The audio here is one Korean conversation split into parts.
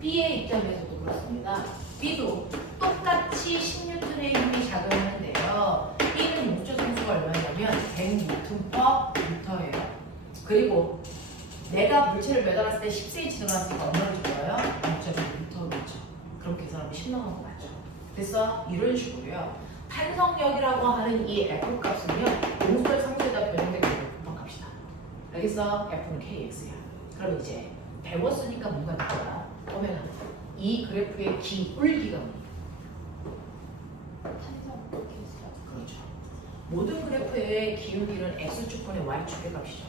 B의 입장에서도 그렇습니다. B도 똑같이 10N의 힘이 작용하는데요. B는 용수철 상수가 얼마냐면 100N/m예요. 그리고 내가 물체를 매달았을 때 10cm 늘어났으니까 얼마를 줄 거예요? 0.1m겠죠. 그럼 계산하면 10 나간 거 맞죠? 됐어? 이런 식으로요. 탄성력이라고 하는 이 F 값은요. 용수철 상수에다 변형되게 곱한 값이다. 알겠어? F는 KX야. 그럼 이제 배웠으니까 뭔가 나와라. 보면 이 그래프의 기울기가 뭐야? 그렇죠. 모든 그래프의 기울기는 X축분의 Y축의 값이죠.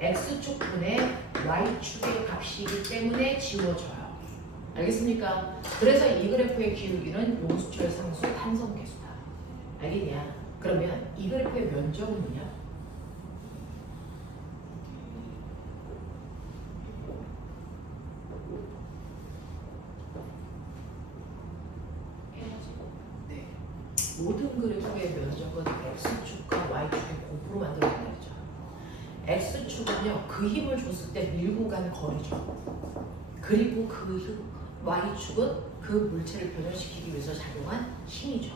X축분의 Y축의 값이기 때문에 지워져요. 알겠습니까? 그래서 이 그래프의 기울기는 용수철 상수 탄성 계수다. 알겠냐? 그러면 이 그래프의 면적은 뭐냐? 네. 모든 그래프의 면적은 X축과 Y축의 곱으로 만들어진다 했죠. X축은요, 그 힘을 줬을 때 밀고 간 거리죠. 그리고 그 Y축은 그 물체를 변형시키기 위해서 작용한 힘이죠.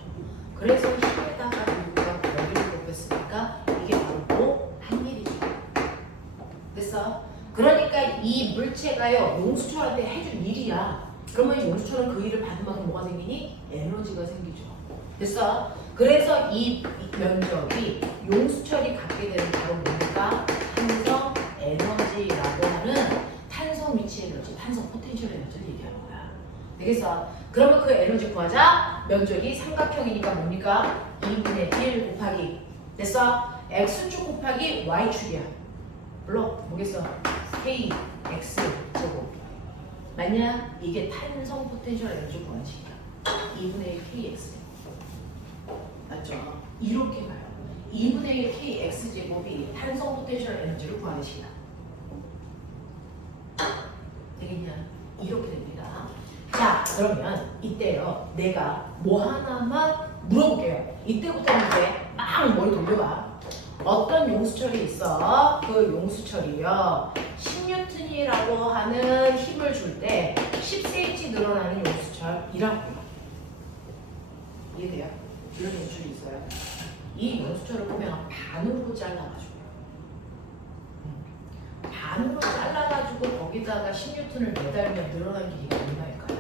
그래서 힘에다가 밀고 간 거리를 곱했으니까 이게 바로 한 일이죠. 됐어? 그러니까 이 물체가요, 용수철한테 해준 일이야. 그러면 용수철은 그 일을 받은 만큼 뭐가 생기니? 에너지가 생기죠. 됐어? 그래서 이 면적이 용수철이 갖게 되는 바로 뭡니까? 탄성 에너지라고 하는 탄성 위치 에너지, 탄성 포텐셜 에너지를 얘기하는 거야. 되겠어? 그러면 그 에너지 구하자. 면적이 삼각형이니까 뭡니까? 2분의 1 곱하기 됐어? X축 곱하기 Y축이야. 물론 뭐겠어? KX 제곱 맞냐? 이게 탄성 포텐셜 에너지 구하는 식이야. 2분의 1 KX 맞죠? 이렇게 가요. 2분의 1 KX 제곱이 탄성 포텐셜 에너지를 구하는 식이다. 되겠냐? 이렇게 됩니다. 자, 그러면 이때요. 내가 뭐 하나만 물어볼게요. 이때부터는 이제 막 머리 돌려봐. 어떤 용수철이 있어? 그 용수철이요. 10N이라고 하는 힘을 줄 때 10cm 늘어나는 용수철이라고요. 이해돼요? 이런 용수철이 있어요. 이 용수철을 보면 반으로 잘라가지고 반으로 잘라가지고 거기다가 10N을 매달면 늘어난 길이가 얼마일까요?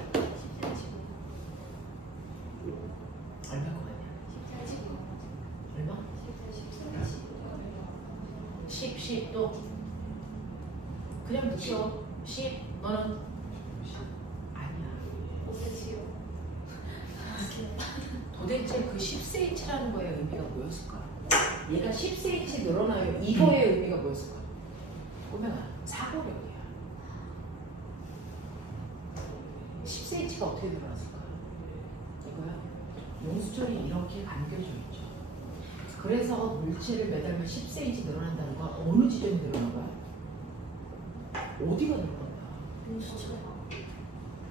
얼마일 것 같냐? 얼마? 10 또 그냥 붙여. 10 너는 아니야. 도대체 그 10cm라는 거의 의미가 뭐였을까? 얘가 10cm 늘어나요. 이거의 의미가 뭐였을까? 보면 사고력이야. 10cm가 어떻게 늘어났을까? 이거야. 용수철이 이렇게 감겨져 있죠. 그래서 물체를 매달면 10cm 늘어난다는 건 어느 지점이 늘어난 거야? 어디가 늘어난 거야? 용수철.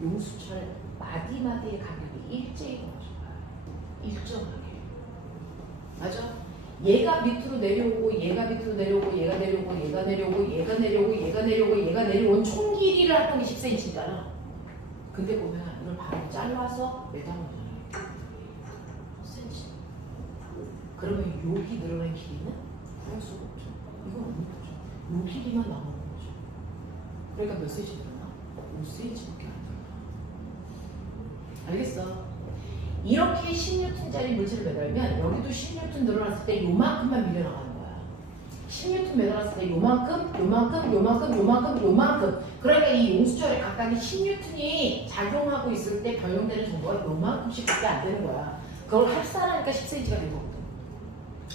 용수철 마디마디의 가격이 일제히 떨어진 거야. 일정하게. 맞아? 얘가 밑으로 내려오고 얘가 밑으로 내려오고 얘가 내려오고 얘가 내려오고 얘가 내려오고 얘가 내려오고 얘가 내려온 총 길이를 합한 게 10cm잖아. 근데 보면 이걸 바로 잘라서 매달아놓잖아. 10cm. 그러면 여기 늘어난 길이는 구할 수가 없죠. 이건 없는 거죠. 요 길이만 나오는 거죠. 그러니까 몇 cm 늘어나? 5cm밖에 안 늘어나. 알겠어? 이렇게 10N짜리 물체를 매달면 여기도 10N 늘어났을 때 요만큼만 밀려나가는 거야. 10N 매달았을 때 요만큼, 요만큼, 요만큼, 요만큼, 요만큼. 그러니까 이 용수철에 각각이 10N이 작용하고 있을 때 변형되는 정도가 요만큼씩밖에 안 되는 거야. 그걸 합산하니까 10cm가 된 거거든.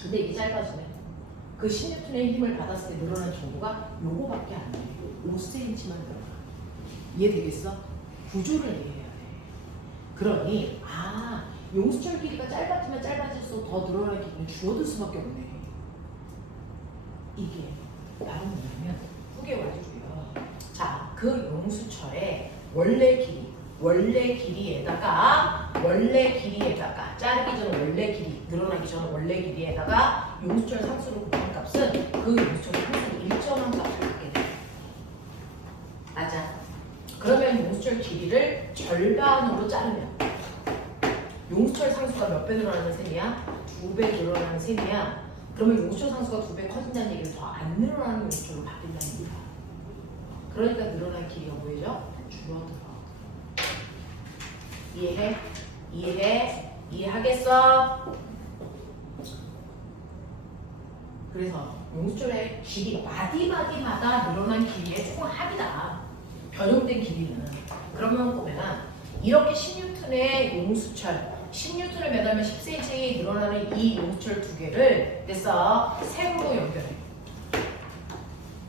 근데 이게 짧아지네. 그 10N의 힘을 받았을 때 늘어난 정도가 요거밖에 안 돼. 5cm만 늘어나. 이해되겠어? 구조를 이해해야 돼. 그러니 용수철 길이가 짧아지면 짧아질수록 더 늘어나는 길이는 줄어들 수밖에 없네. 이게 바로 뭐냐면 후계 와주고요. 자, 그 용수철의 원래 길이에다가 자르기 전 원래 길이, 늘어나기 전 원래 길이에다가 용수철 상수를 곱한 값은 그 용수철 상수를 일정한 값을 갖게 돼. 맞아. 그러면 용수철 길이를 절반으로 자르면 용수철 상수가 몇 배 늘어나는 셈이야? 2배 늘어나는 셈이야. 그러면 용수철 상수가 2배 커진다는 얘기는 더 안 늘어나는 용수철로 바뀐다는 얘기야. 그러니까 늘어난 길이가 뭐예요? 줄어들어. 이해해? 이해해? 이해하겠어? 그래서 용수철의 길이 마디마디마다 늘어난 길이의 총 합이다. 변형된 길이는. 그러면 보면 이렇게 10N의 용수철 10N을 매달면 10cm 늘어나는 이 용수철 두 개를 됐어 세로로 연결해.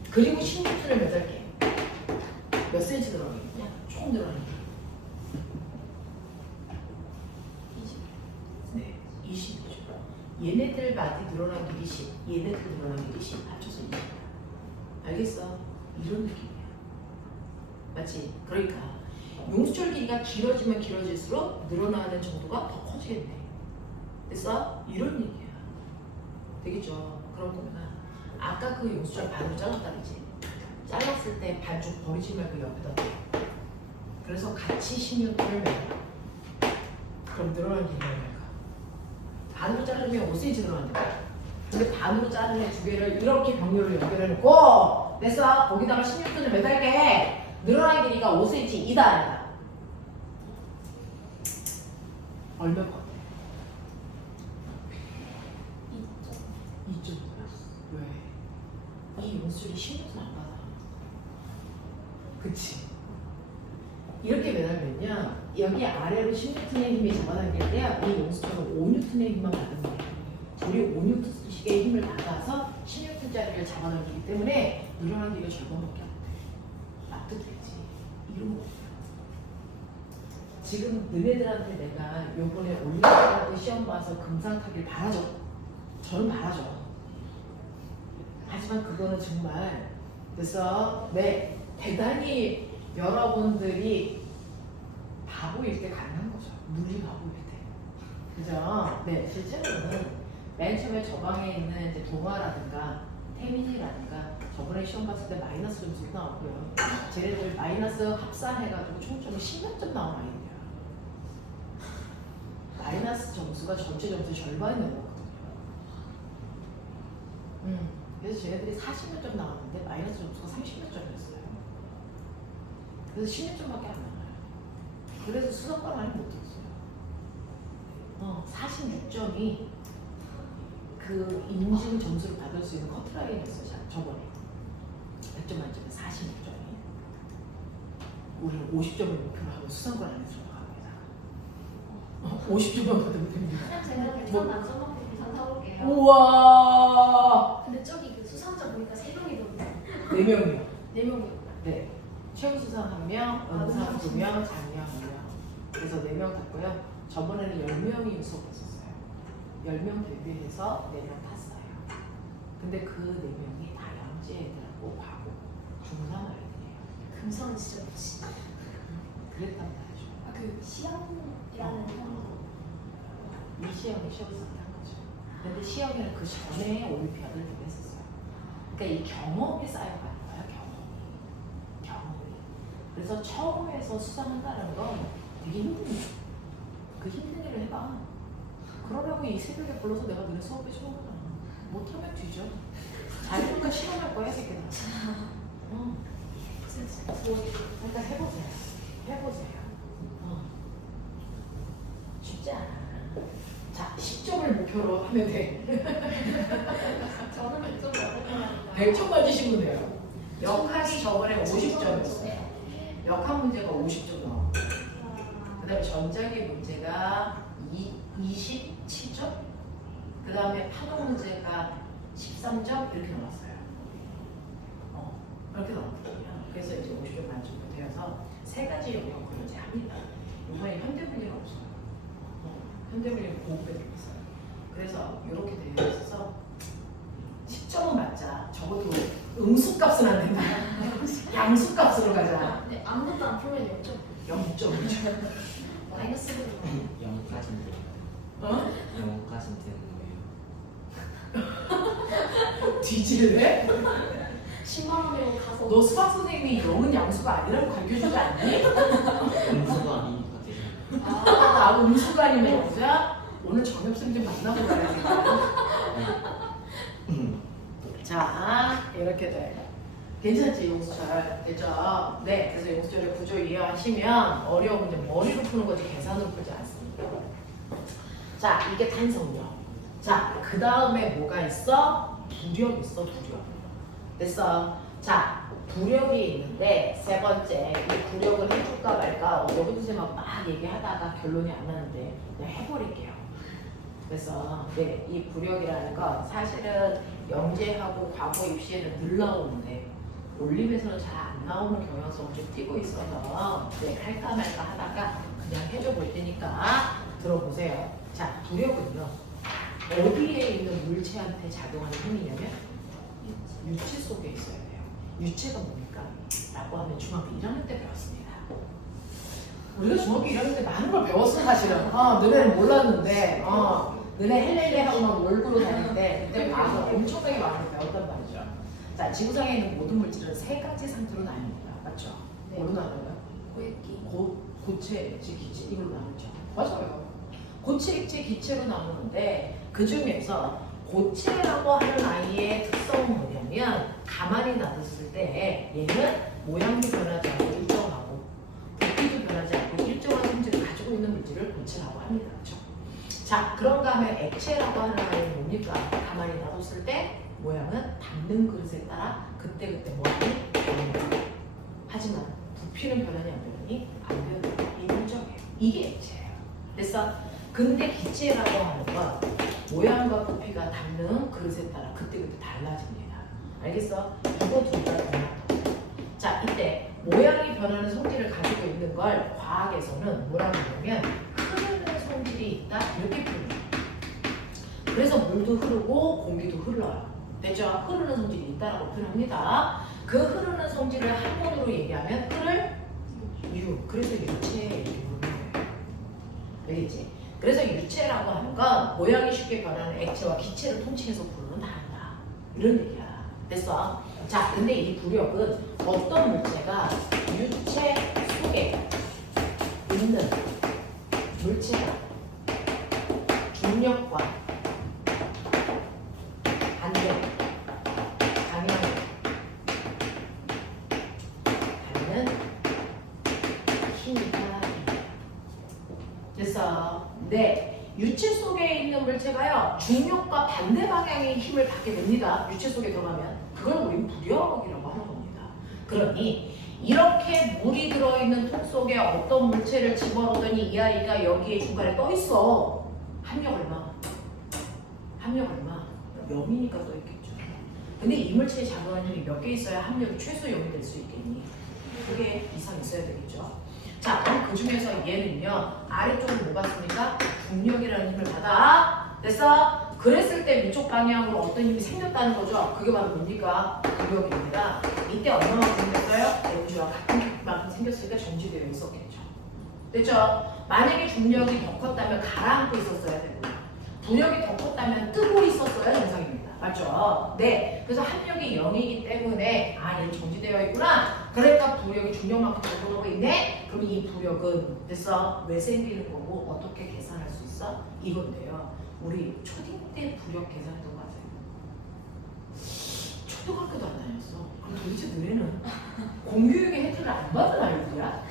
그리고 10N을 매달게. 몇 cm 늘어나겠냐? 총 늘어나는 게 20. 네, 20이죠. 얘네들 마디 늘어난 길이 10, 얘네들 늘어난 길이 10 합쳐서 20. 알겠어? 이런 느낌이야. 맞지? 그러니까 용수철 길이가 길어지면 길어질수록 늘어나는 정도가 더 커지겠네. 됐어? 이런 얘기야. 되겠죠? 그런 거면 아까 그 용수철 반으로 잘랐다 그랬지? 잘랐을 때 반쪽 버리지 말고 옆에다 둬. 그래서 같이 16을 매라. 그럼 늘어나는 길이 얼마일까? 반으로 자르면 5cm 늘어난다. 근데 반으로 자르는 두 개를 이렇게 병렬로 연결해놓고 됐어? 거기다가 16을 매달게 해. 늘어난 길이가 5cm 이다 아니다. 얼마 것 같아? 2.5. 왜? 이 용수철이 16은 안 받아. 그치? 이렇게 매달면요 여기 아래로 16N의 힘이 잡아당길 때야 이 용수철은 5N의 힘만 받는 거예요. 우리 5N씩의 힘을 받아서 16N짜리를 잡아당기기 때문에 늘어난 길이가 절반밖에 안 돼. 납득 되지? 이런 거 지금 너네들한테 내가 요번에 올림픽 시험 봐서 금상 타길 바라죠. 저는 바라죠. 하지만 그거는 정말 그래서 네 대단히 여러분들이 바보일 때 가능한 거죠. 물리 바보일 때. 그죠? 네, 실제로는 맨 처음에 저 방에 있는 이제 동화라든가 태민이라든가 저번에 시험 봤을 때 마이너스 점수 나왔고요. 쟤네들 마이너스 합산해가지고 총점이 10몇 점 나온 아이들이야. 마이너스 점수가 전체 점수의 절반이 넘었거든요. 그래서 쟤네들이 40몇 점 나왔는데 마이너스 점수가 30몇 점이었어요. 그래서 10몇 점밖에 안 나와요. 그래서 수석과 많이 못 들었어요. 46점이 그 인증 점수를 받을 수 있는 커트라인이었어요. 저번에 100점 만점에 46점이. 우리는 50점을 목표로 하고 수상권 안에 들어갑니다. 50점만 받으면 됩니다. 그냥 제가 계산 안 써먹고 계산 사볼게요. 우와. 근데 저기 그 수상자 보니까 3명이거든요. 4명이요. 4명이요. 네. 최우수상 1명, 은상 2명, 장려 1명. 그래서 4명 탔고요. 저번에는 10명이 수업했었어요. 10명 데뷔해서 4명 탔어요. 근데 그 4명이 다 양재 애들하고 과고 중3 아이들이에요. 금성은 진짜 멋지. 그랬단 말이죠. 그 시험이라는 형. 이시영이 시험에서 한 거죠. 근데 시영이는 그 전에 올림피아드를 데뷔했었어요. 그러니까 이 경험이 쌓여가는 거야, 경험이. 그래서 처음에서 수상한다는 건 되게 힘든 일이야. 그 힘든 일을 해봐. 그러라고 이 새벽에 불러서 내가 너네 수업에 쳐온 거잖아. 못하면 뒤져. 잘하니까 실험할 거야, 새끼들. 그러니까 해보세요. 쉽지 않아. 자, 10점을 목표로 하면 돼. 저는 100점 받으면 100점 맞으시면 돼요. 역학이 저번에 50점이었어요. 역학 문제가 50점 나와. 그 다음에 전자기 문제가 27점? 그 다음에 파동 문제가 13점? 이렇게 나왔어요. 그렇게 나왔거든요. 그래서 이제 50점 만점부터 되어서 3가지 영역 고려제 합니다. 이번에 현대물리가 없어요. 현대물리는 고급에 있어요. 그래서 이렇게 되어 있어서 10점은 맞자. 적어도 음수값은 안 된다. 양수값으로 가자. 네, 아무것도 안 풀면 0점. 0점이죠. 마이너스로. 영어까지는 어? 영어까지는 되는 거예요. 뒤질래? 10만 원이면 가서 너 수학 선생님이 영은 양수가 아니라고 가르쳐주지 않니? 음수가 아니니까 되죠. 아, 음수가 아니면 여자? 오늘 정엽쌤 좀 만나고 가야겠다. 자, 이렇게 돼. 괜찮지, 용수철? 됐죠? 네, 그래서 용수철의 구조 이해하시면 어려운 문제 머리로 푸는 거지 계산으로 풀지 않습니다. 자, 이게 탄성력. 자, 그 다음에 뭐가 있어? 부력 있어, 부력. 됐어? 자, 부력이 있는데 세 번째, 이 부력을 해줄까 말까 여기 선생님하고 막 얘기하다가 결론이 안 나는데 그냥 해버릴게요. 그래서 네, 이 부력이라는 건 사실은 영재하고 과거 입시에는 늘 나오는데 올림에서는 잘 안 나오는 경향성을 좀 띄고 있어서 네, 할까 말까 하다가 그냥 해줘 볼 테니까 들어보세요. 자, 부력은요 어디에 있는 물체한테 작용하는 힘이냐면 유체 속에 있어야 돼요. 유체가 뭡니까? 라고 하면 중학교 1학년 때 배웠습니다. 우리가 중학교 1학년 때 많은 걸 배웠어 사실은. 너네는 몰랐는데 너네 헬렐레하고만 몰고로 다닐 때 그때 봐서 엄청나게 많은 걸 배웠단 말이죠. 자, 지구상에 있는 모든 물질은 세 가지 상태로 나뉩니다. 맞죠? 네. 뭐로 나눠요? 고액기 고체, 액체, 기체 이걸로 나누죠. 맞아요. 고체, 액체, 기체로 나누는데 그 중에서 고체라고 하는 아이의 특성은 뭐냐면 가만히 놔뒀을 때 얘는 모양도 변하지 않고 일정하고 부피도 변하지 않고 일정한 성질을 가지고 있는 물질을 고체라고 합니다. 그렇죠? 자, 그런가 하면 액체라고 하는 아이는 뭡니까? 가만히 놔뒀을 때 모양은 담는 그릇에 따라 그때그때 모양이 변합니다. 하지만 부피는 변하니 안 변하니? 안 변하니 일정해요. 이게 액체예요. 그래서 근데 기체라고 하는 건 모양과 부피가 담는 그릇에 따라 그때그때 달라집니다. 알겠어? 이거 둘 다 달라. 자, 이때 모양이 변하는 성질을 가지고 있는 걸 과학에서는 뭐라고 하냐면 흐르는 성질이 있다 이렇게 표현해요. 그래서 물도 흐르고 공기도 흘러요. 됐죠? 흐르는 성질이 있다라고 표현합니다. 그 흐르는 성질을 한 번으로 얘기하면 흐를 유. 그래서 유체의 유는 알겠지? 그래서 유체라고 하는 건 모양이 쉽게 변하는 액체와 기체를 통칭해서 부르는 단어다. 이런 얘기야. 됐어? 자, 근데 이 부력은 어떤 물체가 유체 속에 있는 물체가 중력과 반대 방향을 받는 힘이다. 됐어? 네. 유체 속에 있는 물체가요, 중력과 반대 방향의 힘을 받게 됩니다. 유체 속에 들어가면. 그걸 우리는 부력이라고 하는 겁니다. 그러니, 이렇게 물이 들어있는 통 속에 어떤 물체를 집어넣더니 이 아이가 여기에 중간에 떠 있어. 함력 얼마? 함력 얼마? 0이니까 떠 있겠죠. 근데 이 물체에 작용하는 힘이 몇 개 있어야 함력이 최소 0이 될 수 있겠니? 2개 이상 있어야 되겠죠. 자, 그럼 그 중에서 얘는요, 아래쪽으로 뭐가 있습니까? 중력이라는 힘을 받아. 됐어? 그랬을 때 위쪽 방향으로 어떤 힘이 생겼다는 거죠. 그게 바로 뭡니까? 부력입니다. 이때 얼마만큼 생겼어요? M주와 같은 만큼 생겼으니까 정지되어 있었겠죠. 됐죠? 만약에 중력이 더 컸다면 가라앉고 있었어야 되고, 부력이 더 컸다면 뜨고 있었어야 정상입니다. 맞죠? 네. 그래서 합력이 0이기 때문에 얘는 정지되어 있구나. 그러니까 부력이 중력만큼 작용하고 있네. 그럼 이 부력은 됐어? 왜 생기는 거고 어떻게 계산할 수 있어? 이건데요. 우리 초딩 때 부력 계산했던 거 아세요? 초등학교도 안 다녔어. 그럼 도대체 너네는 공교육의 혜택을 안 받은 아이들이야?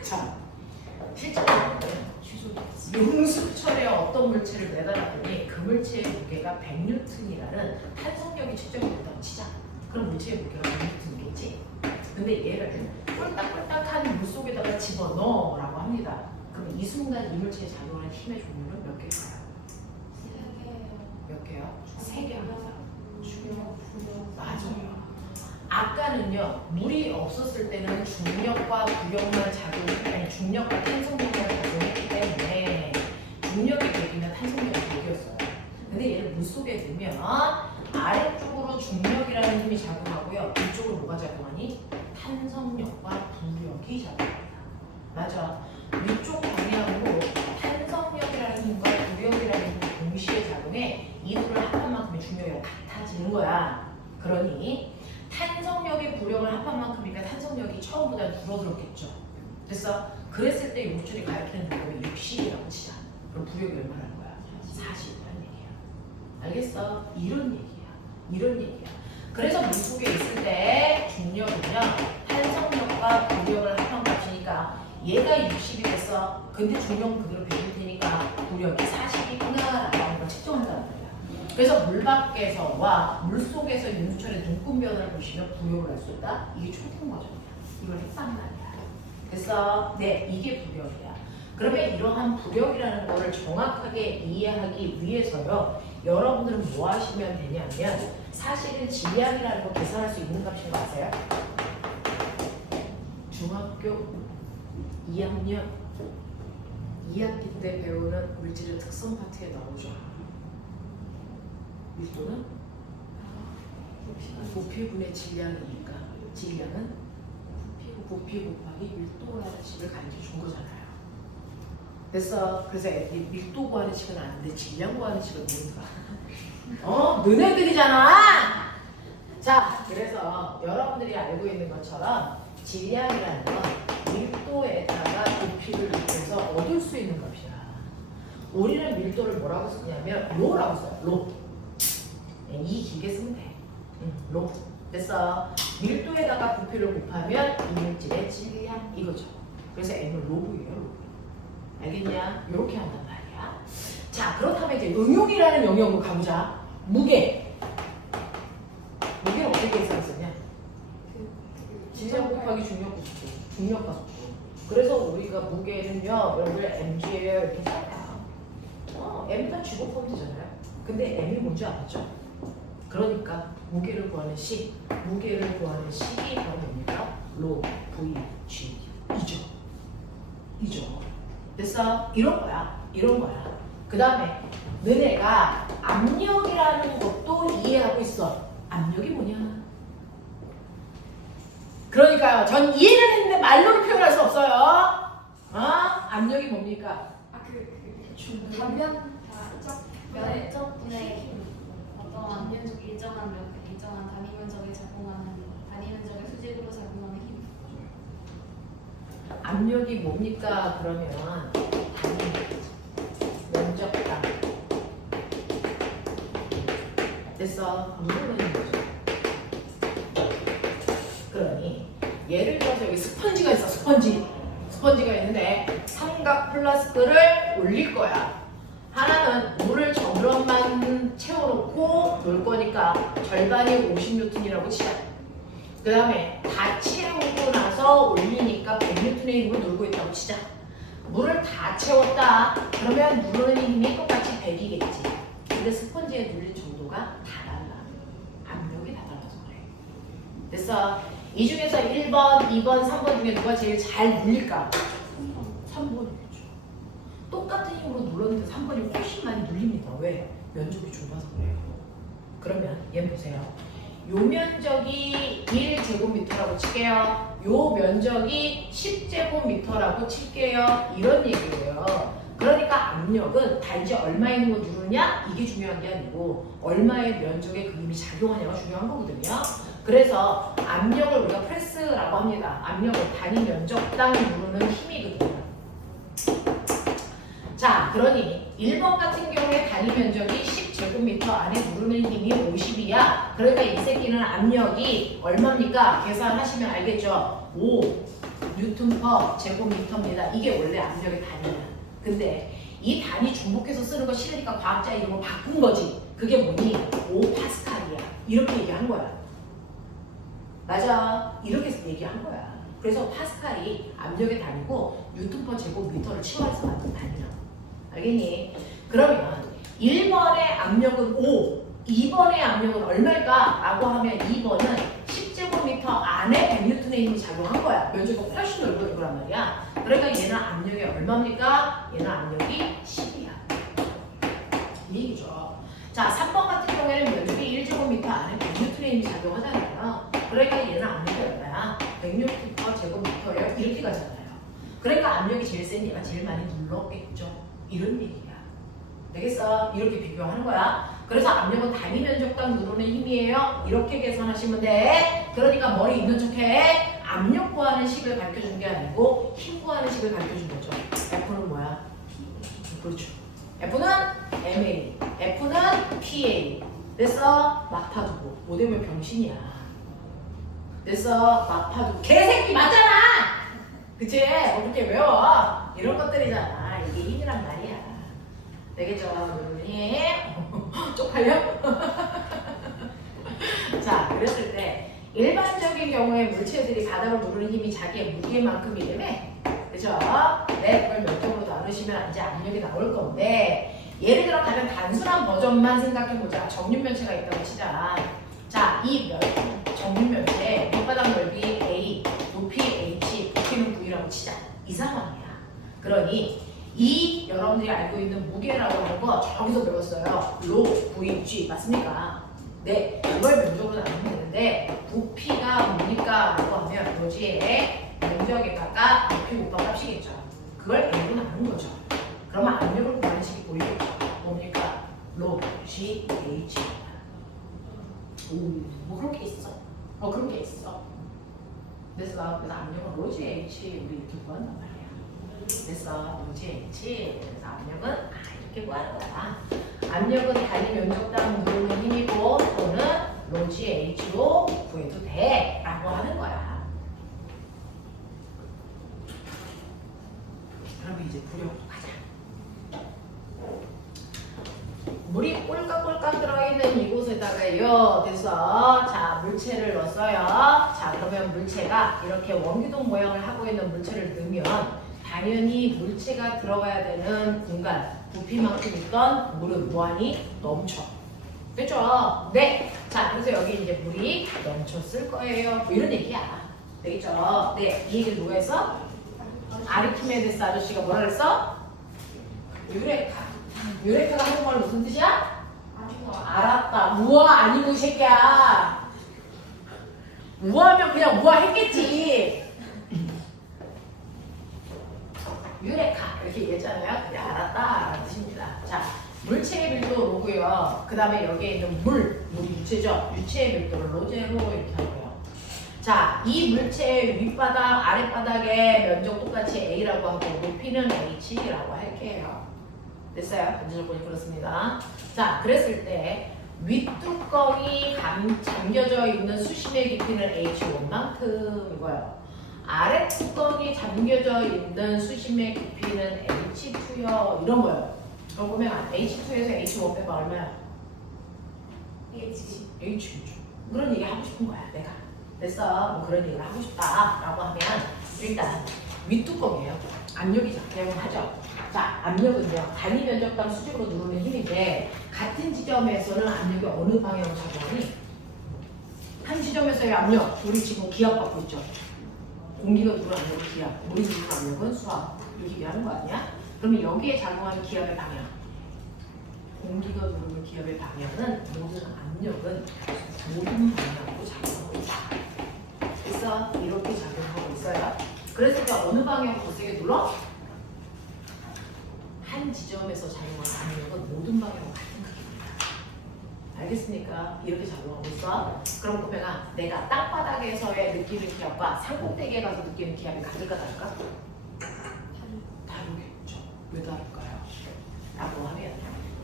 자, 실제로는 용수철에 어떤 물체를 매달았더니 그 물체의 무게가 100N이라는 탄성력이 측정이 됐다고 치자. 그럼 물체의 무게가 100N이겠지? 근데 얘를 꼴딱꼴딱한 물 속에다가 집어넣으라고 합니다. 그럼 이 순간 이 물체에 작용하는 힘의 종류는 몇 개일까요? 몇 개요? 3개입니다. 맞아요. 아까는요, 물이 없었을 때는 중력과 부력만 중력과 탄성력만 작용했기 때문에 중력이 100이면 탄성력이 100이었어요. 근데 얘를 물 속에 두면 아래쪽으로 중력이라는 힘이 작용하고요, 위쪽으로 뭐가 작용하니? 탄성력과 부력이 작용합니다. 맞아. 위쪽 방향으로 탄성력이라는 힘과 부력이라는 힘이 동시에 작용해 이 둘을 합한 만큼의 중력이 같아지는 거야. 그러니 없죠. 됐어? 그랬을 때 요물줄이 가리키는 부력이 60이라고 치자. 그럼 부력이 얼마라는 거야? 40이라는 얘기야. 알겠어? 이런 얘기야. 이런 얘기야. 그래서 물속에 있을 때 중력은요, 탄성력과 부력을 합성값이니까 얘가 60이 됐어. 근데 중력은 그대로 100일 테니까 부력이 40이구나 라는 걸 측정한다는 거야. 그래서 물 밖에서와 물 속에서 윤수철의 눈금 변화를 보시면 부력을 알 수 있다. 이게 초등 과정이야. 이걸 했단 말이야. 됐어? 네, 이게 부력이야. 그러면 이러한 부력이라는 거를 정확하게 이해하기 위해서요, 여러분들은 뭐 하시면 되냐면 사실은 질량이라는 거 계산할 수 있는 값인 거 아세요? 중학교 2학년 2학기 때 배우는 물질의 특성 파트에 나오죠. 밀도는 부피분의 질량이니까 질량은 부피 곱하기 밀도라는 식을 가르쳐 준 거잖아요. 됐어. 그래서 애들이 밀도 구하는 식은 아는데 질량 구하는 식은 모른다. 너네들이잖아. 자, 그래서 여러분들이 알고 있는 것처럼 질량이라는 건 밀도에다가 부피를 입혀서 얻을 수 있는 값이야. 우리는 밀도를 뭐라고 쓰냐면 로라고 써요. 로. 이 길게 쓰면 돼. 로. 됐어. 밀도에다가 부피를 곱하면 이물질의 질량 이거죠. 그래서 M은 로그예요. 로그. 알겠냐? 이렇게 한단 말이야. 자, 그렇다면 이제 응용이라는 영역으로 가보자. 무게. 무게는 어떻게 계산했었냐? 질량 곱하기 중력 곱하기 중력과 속도. 그래서 우리가 무게는요, 여러분들 mg예요 이렇게 써요. m다 주곱하면 되잖아요. 근데 m이 뭔지 알았죠? 그러니까 무게를 구하는 식, 무게를 구하는 식이 바로 뭡니까? 로, v, g 이죠. 됐어? 이런 거야. 이런 거야. 그 다음에 너네가 압력이라는 것도 이해하고 있어. 압력이 뭐냐? 그러니까요. 전 이해는 했는데 말로는 표현할 수 없어요. 압력이 뭡니까? 면적분의 어떠한 일정한 단위 면적에 작용하는 단위 면적의 수직으로 작용하는 힘. 압력이 뭡니까? 그러면 단위 면적당. 됐어? 누르는 거죠. 그러니 예를 들어서 여기 스펀지가 있어. 스펀지가 있는데 삼각 플라스크를 올릴 거야. 하나는 물을 저그릇만 채워놓고 놓을 거니까 절반이 50N이라고 치자. 그 다음에 다 채우고 나서 올리니까 100N의 힘으로 누르고 있다고 치자. 물을 다 채웠다. 그러면 누르는 힘이 똑같이 100이겠지. 근데 스펀지에 눌릴 정도가 다 달라. 압력이 다 달라서 그래. 됐어? 이 중에서 1번, 2번, 3번 중에 누가 제일 잘 눌릴까? 3번이겠죠. 똑같은 힘으로 눌렀는데 3번이 훨씬 많이 눌립니다. 왜? 면적이 좁아서 그래요. 그러면 얘 보세요. 요 면적이 1제곱미터라고 칠게요. 요 면적이 10제곱미터라고 칠게요. 이런 얘기예요. 그러니까 압력은 단지 얼마의 힘으로 누르냐? 이게 중요한 게 아니고 얼마의 면적에 그 힘이 작용하냐가 중요한 거거든요. 그래서 압력을 우리가 프레스라고 합니다. 압력은 단위 면적당 누르는 힘이거든요. 자, 그러니 1번 같은 경우에 단위 면적이 10제곱미터 안에 누르는 힘이 50이야. 그러니까 이 새끼는 압력이 얼마입니까? 계산하시면 알겠죠? 5 뉴턴 퍼 제곱미터입니다. 이게 원래 압력의 단위야. 근데 이 단위 중복해서 쓰는 거 싫으니까 과학자 이름을 바꾼 거지. 그게 뭐니? 5파스칼이야. 이렇게 얘기한 거야. 맞아. 이렇게 얘기한 거야. 그래서 파스칼이 압력의 단위고 뉴턴 퍼 제곱미터를 치환해서 만든 단위라고. 알겠니? 그러면 1번의 압력은 5, 2번의 압력은 얼마일까? 라고 하면 2번은 10제곱미터 안에 100N의 힘이 작용한 거야. 면적이 훨씬 넓고 이거란 말이야. 그러니까 얘는 압력이 얼마입니까? 얘는 압력이 10이야. 이 얘기죠. 자, 3번 같은 경우에는 면적이 1제곱미터 안에 100N의 힘이 작용하잖아요. 그러니까 얘는 압력이 얼마야? 100N 제곱미터예요. 이렇게 가잖아요. 그러니까 압력이 제일 센 얘가 제일 많이 눌렀겠죠. 이런 얘기야. 되겠어? 이렇게 비교하는 거야. 그래서 압력은 단위 면적당 누르는 힘이에요. 이렇게 계산하시면 돼. 그러니까 머리 있는 척해. 압력 구하는 식을 가르쳐준 게 아니고 힘 구하는 식을 가르쳐준 거죠. F는 뭐야? 그렇죠. F는 MA, F는 PA. 됐어? 막타두고. 못 외우면 병신이야. 됐어? 막타두고. 개새끼 맞잖아! 그치? 어떻게 외워? 이런 것들이잖아. 이게 힘이란 말이야. 되겠죠? 누르니? 쪽팔려? 자, 그랬을 때 일반적인 경우에 물체들이 바닥을 누르는 힘이 자기의 무게만큼이라며. 그죠? 네, 그걸 면적으로 나누시면 이제 압력이 나올 건데 예를 들어 가장 단순한 버전만 생각해보자. 정륜면체가 있다고 치자. 자, 이 정륜면체 밑바닥 넓이 A, 높이 H, 부피는 V라고 치자. 이 상황이야. 그러니 이 여러분들이 알고 있는 무게라고 하는 거 저기서 배웠어요. 로, V, G 맞습니까? 네, 이걸 면적으로 나누면 되는데 부피가 뭡니까? 라고 하면 로지의 면적에다가 부피 곱한 값이겠죠. 그걸 A로 나누는 거죠. 그러면 압력을 구하는 식이 보이겠죠. 뭡니까? 로, G, H. 오, 뭐 그런 게 있어. 그런 게 있어. 그래서 압력은 로지 H 우리 이렇게 구한단 말이야. 그래서 로지 H. 그래서 압력은 이렇게 구하는 거야. 압력은 단위 면적당 누르는 힘이고 또는 로지 H로 구해도 돼 라고 하는 거야. 그러면 이제 부력도 가자. 물이 꼴깍꼴깍 들어있는 이곳에다가요. 돼서 자 물체를 넣었어요. 자 그러면 물체가 이렇게 원기둥 모양을 하고 있는 물체를 넣으면 당연히 물체가 들어가야 되는 공간 부피만큼 있던 물은 무한히 넘쳐. 됐죠? 네. 자 그래서 여기 이제 물이 넘쳤을 거예요. 뭐 이런 얘기야. 되겠죠? 네. 이 얘기를 누가 했어? 아르키메데스 아저씨가 뭐라 그랬어? 유레카. 유레카가 한국말로 무슨 뜻이야? 알았다. 우와 아니고 이 새끼야. 우와하면 그냥 우와 했겠지. 유레카 이렇게 얘기했잖아요. 그냥 알았다 라는 뜻입니다. 자 물체의 밀도 로고요. 그 다음에 여기에 있는 물이 유체죠. 유체의 밀도를 로제로 이렇게 하고요. 자, 이 물체의 윗바닥, 아랫바닥의 면적 똑같이 A라고 하고 높이는 H라고 할게요. 됐어요? 전체적으로 그렇습니다. 자, 그랬을 때 윗뚜껑이 잠겨져 있는 수심의 깊이는 H1만큼이고요. 아랫뚜껑이 잠겨져 있는 수심의 깊이는 H2요. 이런 거예요. 그럼 보면 H2에서 H1 빼봐 얼마야? H2죠. 그런 얘기 하고 싶은 거야, 내가. 됐어. 뭐 그런 얘기를 하고 싶다라고 하면 일단 윗뚜껑이에요. 압력이 작용하죠. 자, 압력은요. 단위 면적당 수직으로 누르는 힘인데 같은 지점에서는 압력이 어느 방향으로 작용하니? 한 지점에서의 압력, 우리 지금 기압받고 있죠. 공기가 누르는 압력은 기압, 물이 누르는 압력은 수압. 이렇게 얘기하는 거 아니야? 그러면 여기에 작용하는 기압의 방향. 공기가 누르는 기압의 방향은 모든 압력은 모든 방향으로 작용하고 있다. 그래서 이렇게 작용하고 있어요. 그래서 어느 방향으로 더 세게 눌러? 한 지점에서 작용하는 압력은 모든 방향으로 같은 크기입니다. 알겠습니까? 이렇게 작용하고 있어. 그럼 보면아 내가 땅바닥에서의 느끼는 기압과 산꼭대기에 가서 느끼는 기압이 같을까 다를까? 다르겠죠. 왜 다를까요? 라고 하면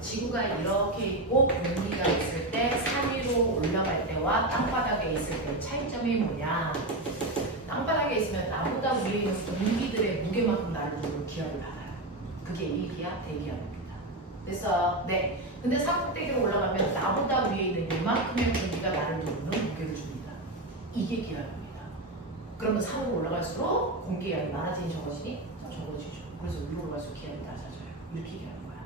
지구가 이렇게 있고 공기가 있을 때 산 위로 올라갈 때와 땅바닥에 있을 때 차이점이 뭐냐? 땅바닥에 있으면 나보다 위에 있는 공기들의 무게만큼 나를 누르는 기압을 받아요. 그게 1기압, 대기압입니다. 그래서 네. 근데 산꼭대기로 올라가면 나보다 위에 있는 이만큼의 공기가 나를 누르는 무게를 줍니다. 이게 기압입니다. 그러면 산으로 올라갈수록 공기의 양이 많아지니 적어지니? 적어지죠. 그래서 위로 올라갈수록 기압이 낮아져요. 이렇게 얘기하는 거야.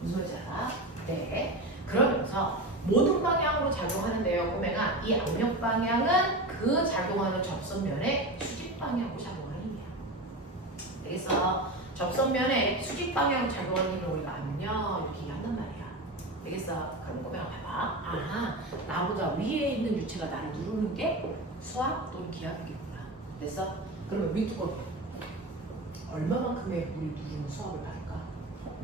무슨 말인지 알아? 네. 그러면서 모든 방향으로 작용하는데요. 꼬맹아, 이 압력 방향은 그 작용하는 접선면의 수직 방향으로 작용하는 힘이야. 그래서 접선면에 수직 방향으로 작용하는 힘을 우리가 압력 이렇게 얘기한단 말이야. 되겠어? 그럼 꼬맹아 봐봐. 아하, 나보다 위에 있는 유체가 나를 누르는 게 수압 또는 기압이겠구나. 됐어? 그러면 윗뚜껑 얼마만큼의 물이 누르는 수압을 받을까?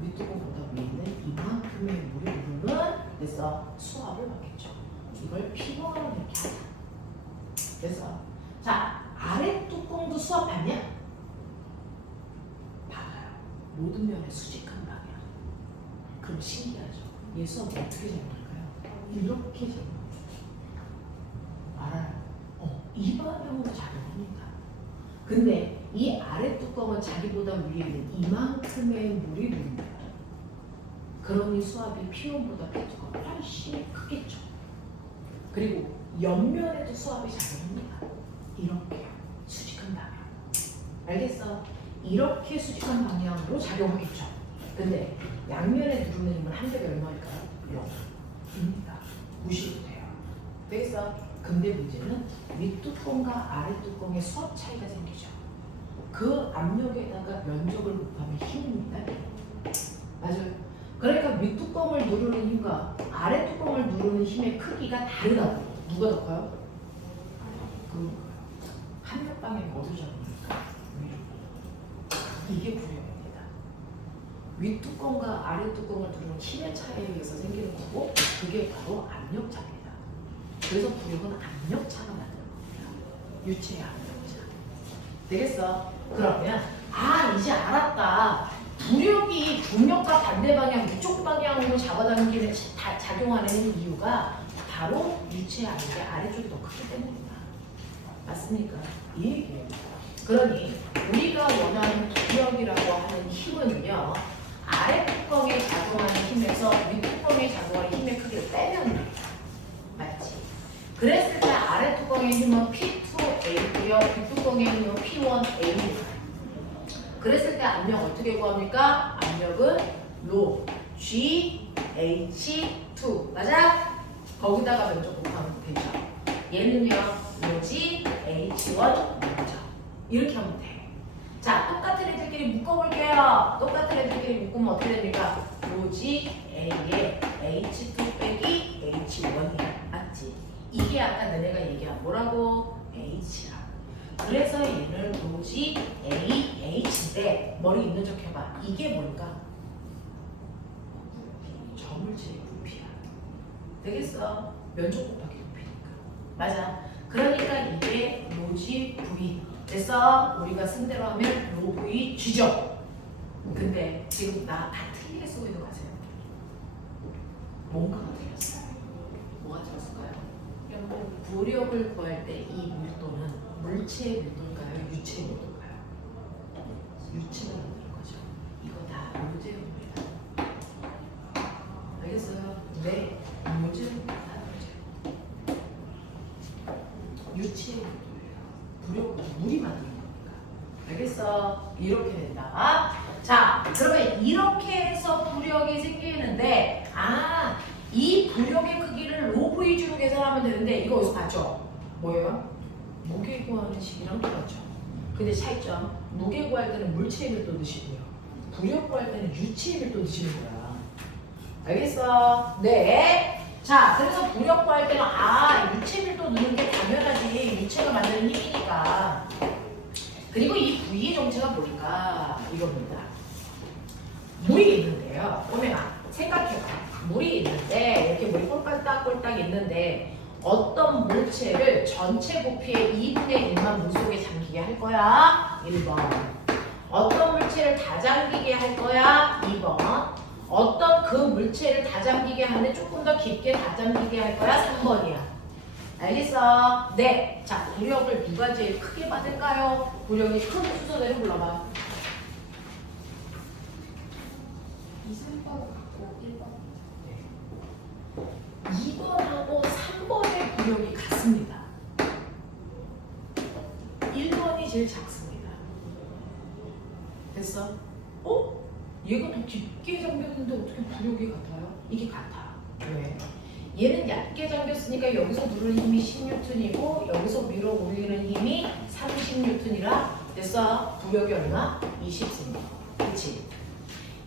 윗뚜껑보다 위에 있는 이만큼의 물이 누르는 됐어? 수압을 받겠죠. 이걸 P1 이렇게 하자. 됐어? 자, 아래 너도 수업 봤냐? 봐봐요. 모든 면에 수직한 방향. 그럼 신기하죠. 얘 수업 어떻게 적용할까요? 이렇게 적용해요. 알아요? 이 방향으로 작용합니다. 근데 이 아래 뚜껑은 자기보다 위에 있는 이만큼의 물이 묻습니다. 그러니 수압이 P1보다 P2가 훨씬 크겠죠. 그리고 옆면에도 수압이 작용합니다. 이렇게 수직한 방향. 알겠어? 이렇게 수직한 방향으로 작용하겠죠. 근데 양면에 누르는 힘은 한 벽에 얼마일까요? 0입니다. 무시해도 돼요. 되겠어? 근데 문제는 윗뚜껑과 아랫뚜껑의 수압 차이가 생기죠. 그 압력에다가 면적을 곱하면 힘입니다. 맞아요. 그러니까 윗뚜껑을 누르는 힘과 아랫뚜껑을 누르는 힘의 크기가 다르다고. 누가 더 커요? 그러니까요. 한쪽 방향이 어디로 작용합니까? 위로. 이게 불용입니다. 윗뚜껑과 아랫뚜껑을 누르는 힘의 차이에 의해서 생기는 거고 그게 바로 압력차입니다. 그래서 불용은 압력차가 만드는 겁니다. 유체의 압력차. 되겠어? 그러면 이제 알았다. 부력이 중력과 반대 방향, 이쪽 방향으로 잡아당기는 작용하는 이유가 바로 유체 압력의 아래쪽이 더 크기 때문이다. 맞습니까? 이 얘기예요. 그러니 우리가 원하는 부력이라고 하는 힘은요, 아래 뚜껑에 작용하는 힘에서 윗 뚜껑에 작용하는 힘의 크기를 빼면 돼요. 맞지? 그랬을 때 아래 뚜껑의 힘은 P2A고요, 윗 뚜껑의 힘은 P1A입니다. 그랬을 때 압력 어떻게 구합니까? 압력은 로 GH2 맞아? 거기다가 면적 곱하면 되죠. 얘는요 로지 H1 면적 이렇게 하면 돼. 자, 똑같은 애들끼리 묶어볼게요. 똑같은 애들끼리 묶으면 어떻게 됩니까? 로지 A에 H2 빼기 H1이야. 맞지? 이게 아까 너네가 얘기한 뭐라고? H야. 그래서 얘는 로지 AH인데 머리 있는 척 해봐. 이게 뭘까? 저물체의 부피야. 되겠어? 면적 곱하기 부피니까. 맞아. 그러니까 이게 로지 V. 됐어? 우리가 쓴 대로 하면 로 V G죠? 근데 지금 나 다 틀리게 쓰고 있는 거 아세요? 뭔가가 틀렸어요. 뭐가 틀렸을까요? 부력을 구할 때 이 밀도는 물체의 밀도인가요? 유체의 밀도인가요? 유체가 만드는 거죠. 이거 다 로제입니다. 알겠어요? 네, 로제입니다. 유체의 밀도예요. 부력은 물이 만드는 겁니다. 알겠어? 이렇게 된다. 자, 그러면 이렇게 해서 부력이 생기는데 이 부력의 크기를 로 Vg로 계산하면 되는데 이거 어디서 봤죠? 뭐예요? 무게 구하는 식이랑 똑같죠. 근데 차이점, 무게 구할 때는 물체의 밀도 넣으시고요. 부력 구할 때는 유체의 밀도 넣으시는 거야. 알겠어? 네. 자, 그래서 부력 구할 때는 유체 밀도 넣는 게 당연하지. 유체가 만드는 힘이니까. 그리고 이 V의 정체가 뭘까? 이겁니다. 물이 있는데요. 오메가 생각해봐. 물이 있는데 이렇게 물이 꼴딱꼴딱 있는데 어떤 물체를 전체 부피의 2분의 1만 물속에 잠기게 할 거야? 1번. 어떤 물체를 다 잠기게 할 거야? 2번. 어떤 그 물체를 다 잠기게 하는데 조금 더 깊게 다 잠기게 할 거야? 3번이야. 알겠어? 네. 자, 부력을 누가 제일 크게 받을까요? 부력이 큰 순서대로 불러봐. 2, 3번 같고 1번. 2번하고 3번의 부력이 같습니다. 1번이 제일 작습니다. 됐어? 얘가 더 깊게 잠겼는데 어떻게 부력이 같아요? 이게 같아. 왜? 얘는 얕게 잠겼으니까 여기서 누르는 힘이 10N이고 여기서 밀어 올리는 힘이 30N이라 됐어? 부력이 얼마? 20cm. 그치?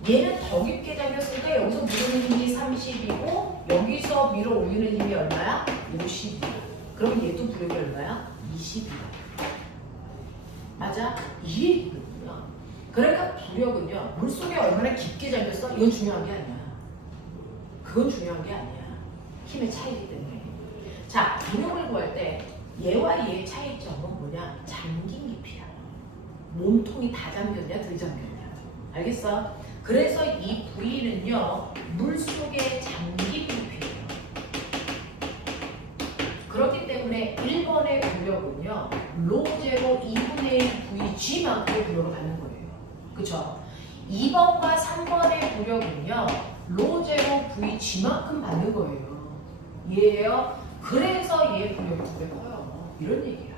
얘는 더 깊게 잠겼으니까 여기서 누르는 힘이 30이고 여기서 밀어 올리는 힘이 얼마야? 50이야. 그럼 얘도 부력이 얼마야? 20이야. 맞아? 이 얘기거든요. 그러니까 부력은요, 물속에 얼마나 깊게 잠겼어? 이건 중요한 게 아니야. 그건 중요한 게 아니야. 힘의 차이기 때문에. 자, 부력을 구할 때 얘와 얘의 차이점은 뭐냐? 잠긴 깊이야. 몸통이 다 잠겼냐 덜 잠겼냐. 알겠어? 그래서 이 V는요 물속에 잠긴 부피예요. 그렇기 때문에 1번의 부력은요 로제로 2분의 1 VG만큼의 부력을 받는 거예요. 그쵸? 2번과 3번의 부력은요 로제로 VG만큼 받는 거예요. 이해해요? 그래서 얘 부력이 2배 커요. 이런 얘기야.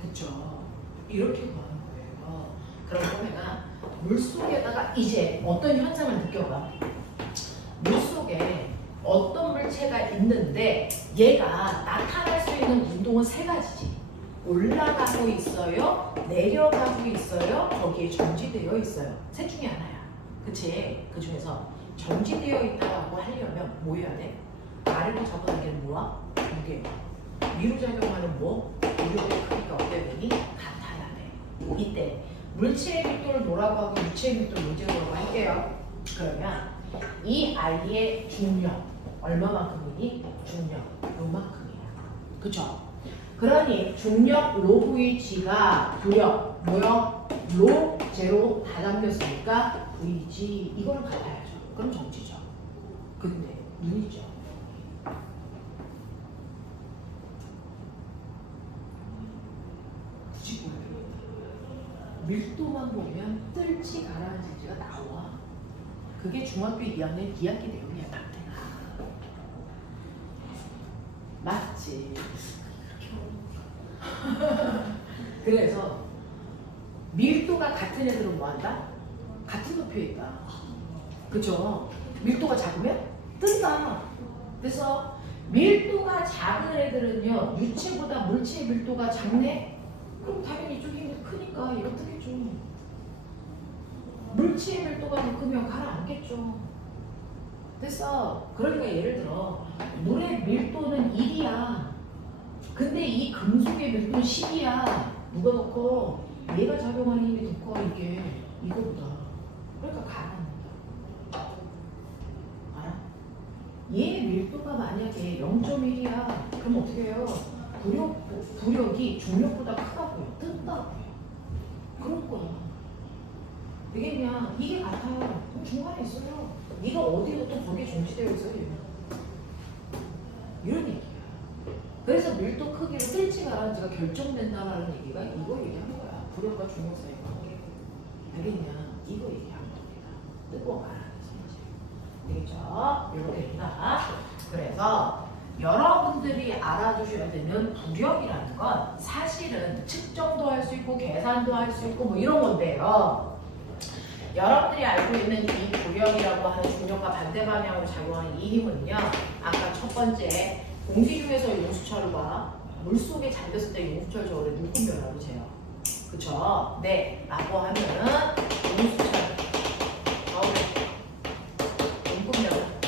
그쵸? 이렇게 가는 거예요. 그럼 보면은 물속에다가 이제 어떤 현상을 느껴봐. 물속에 어떤 물체가 있는데 얘가 나타날 수 있는 운동은 세 가지지. 올라가고 있어요, 내려가고 있어요, 거기에 정지되어 있어요. 셋 중에 하나야. 그치? 그 중에서 정지되어 있다고 하려면 뭐 해야 돼? 아래로 잡아당기는 뭐야? 무게. 위로 작용하는 뭐? 무력의 크기가 어때야 되니? 같아야 돼. 이때 물체의 밀도를 뭐라고 하고 유체의 밀도를 로제로라고 할게요. 그러면 이 아이의 중력 얼마만큼이니? 중력 요만큼이야. 그쵸? 그러니 중력 로VG가 부력 뭐요? 로 제로 다 담겼으니까 VG 이걸 같아야죠. 그럼 정지죠. 근데 눈이죠. 굳이 보여요. 밀도만 보면 뜰지 가라앉을지가 나와. 그게 중학교 2학년 2학기 내용이야. 맞지? 그래서 밀도가 같은 애들은 뭐한다? 같은 높이에 있다. 그쵸? 밀도가 작으면 뜬다. 그래서 밀도가 작은 애들은요 유체보다 물체의 밀도가 작네? 그럼 당연히 이쪽이 힘이 크니까 이거 뜨겠죠. 물체의 밀도가 높으면 가라앉겠죠. 됐어. 그러니까 예를 들어 물의 밀도는 1이야. 근데 이 금속의 밀도는 10이야. 누가 넣고 얘가 작용하는 힘이 더 커. 이게 이거보다. 그러니까 가라앉는다. 알아? 얘 밀도가 만약에 0.1이야. 그럼 어떻게 해요? 부력이 중력보다 크다고요. 뜬다고요. 그런 거야. 이게 그냥 이게 같아요. 그럼 중간에 있어요. 네가 어디부터 거기에 정지되어 있어요. 얘는. 이런 얘기야. 그래서 밀도 크기를 뜰지 가라앉지가 결정된다라는 얘기가 이거 얘기하는 거야. 부력과 중력 사이의 관계. 알겠냐? 이거 얘기하는 겁니다. 뜨고 가라앉지. 되겠죠? 이렇게 된다. 그래서 여러분들이 알아두셔야 되는 부력이라는 건 사실은 측정도 할 수 있고 계산도 할 수 있고 뭐 이런 건데요. 여러분들이 알고 있는 이 부력이라고 하는 중력과 반대 방향으로 작용하는 이 힘은요. 아까 첫 번째 공기 중에서 용수철과 물속에 잠겼을 때 용수철 저울에 눈금면하고 재요. 그쵸? 네. 라고 하면은 용수철 저울에 눈금면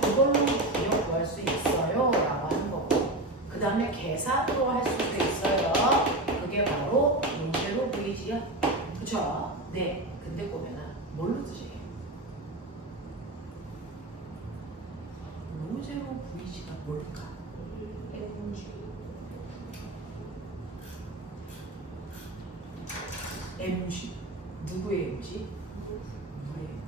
그걸로 부력 구할 수 있어요. 라고 하는 거고 그 다음에 계산도 할 수도 있어요. 그게 바로 문제로 보이지요? 그쵸? 네. 근데 보면은 뭘로 쓰시게? 로제로 VG가 뭘까? MG. 누구의 MG? 물의 MG.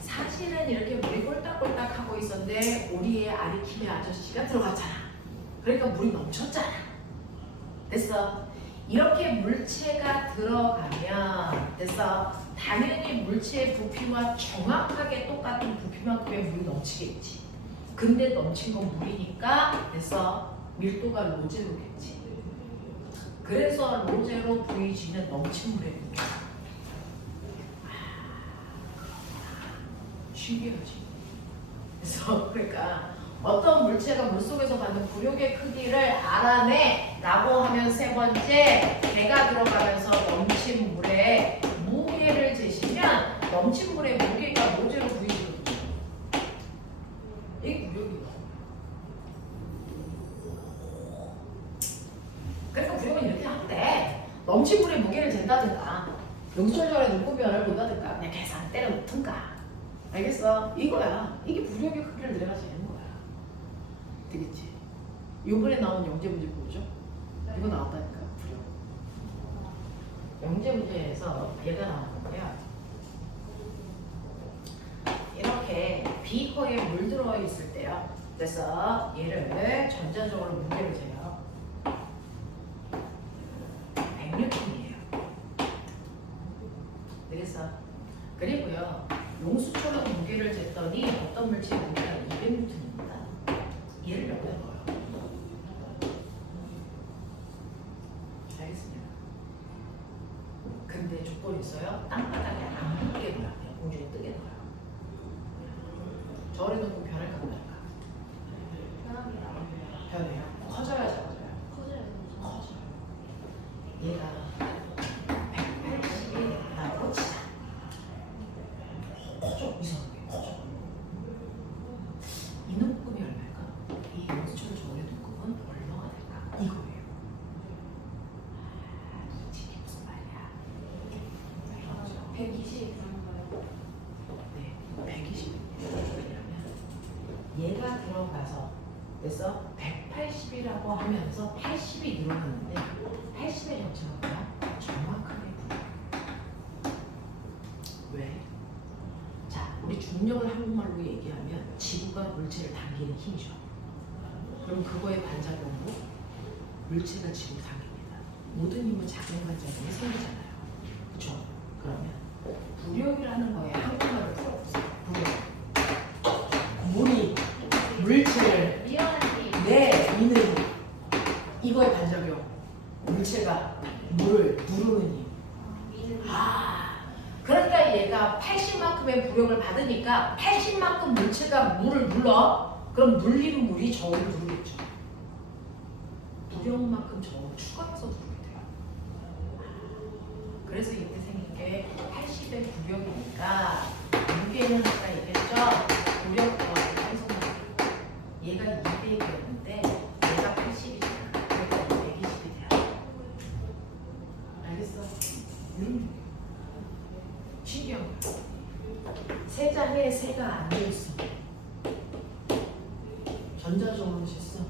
사실은 이렇게 물이 꼴딱꼴딱 하고 있었는데 우리의 아리킴의 아저씨가 들어갔잖아. 그러니까 물이 넘쳤잖아. 됐어? 이렇게 물체가 들어가면 됐어? 당연히 물체의 부피와 정확하게 똑같은 부피만큼의 물이 넘치겠지. 근데 넘친 건 물이니까 됐어? 밀도가 로제로겠지. 그래서 로제로 VG는 넘친 물의 무게. 신기하지? 그래서 그러니까 어떤 물체가 물속에서 받는 부력의 크기를 알아내 라고 하면 세 번째 배가 들어가면서 넘친 물에 무게를 재시면 넘친 물의 무게가 로제로 VG거든요. 이게 부력이야. 그러니까 부력은 이렇게 하면 돼. 넘친 물의 무게를 잰다든가 용수철절에 눈곱변을 본다든가 그냥 계산 때려 놓든가. 알겠어? 이거야. 이게 부력의 크기를 내가 재는 거야. 되겠지? 요번에 나온 영재 문제 뭐죠? 이거 나왔다니까. 영재 문제에서 얘가 나온 건데요. 이렇게 비커에 물 들어 있을 때요. 그래서 얘를 전자적으로 문제를 재요. 100N이에요. 되겠어? 그리고요. 용수처럼 무게를 쟀더니 어떤 물질의 무게가 200N입니다. 얘를 여기다 넣어요. 알겠습니다. 근데 조건이 있어요. 땅바닥에 안 묻게 넣어야 돼요. 공중에 뜨게 넣어요. 저울에 놓고 변할까 말까? 변합니다. 변해요. 커져야 작아져요. 커져요. 커져요. 얘가 180이 나고 치자. 커져. 이상하게 커져. 이 눈금이 얼마일까? 이 영수철 저울의 눈금은 얼마가 될까? 이거예요. 이게 무슨 말이야? 이거죠. 120 이상인가요? 네, 120. 얘가 들어가서 그래서 180이라고 하면서 80이 늘어났는데 80의 형체가 뭐야? 정확하게 불려. 왜? 자, 우리 중력을 한국말로 얘기하면 지구가 물체를 당기는 힘이죠. 그럼 그거의 반작용으로 물체가 지구를 당깁니다. 모든 힘은 작용 반작용이 생기잖아요. 그렇죠? 그러면 부력이라는 거에 한국말을 풀어보세요. 부력. 물이 물체를 미연한 힘. 내미는 힘. 이거의 반작용. 물체가 물을 누르는 힘. 미는 힘. 그러니까 얘가 80만큼의 부력을 받으니까 80만큼 물체가 물을 눌러. 그럼 눌리는 물이 저울을 누르겠죠. 부력만큼 저울을 추가해서 누르게 돼요. 그래서 이때 생긴 게 80의 부력이니까 무게는 아까 얘기했죠. 부력 더하기 탄성량. 얘가 200이었는데 얘가 80이잖아. 그러니까 120이 돼요. 알겠어? 이런 얘기예요. 신기한 거야. 세 장에 세가 앉아있어. 전자적으로 쟀어.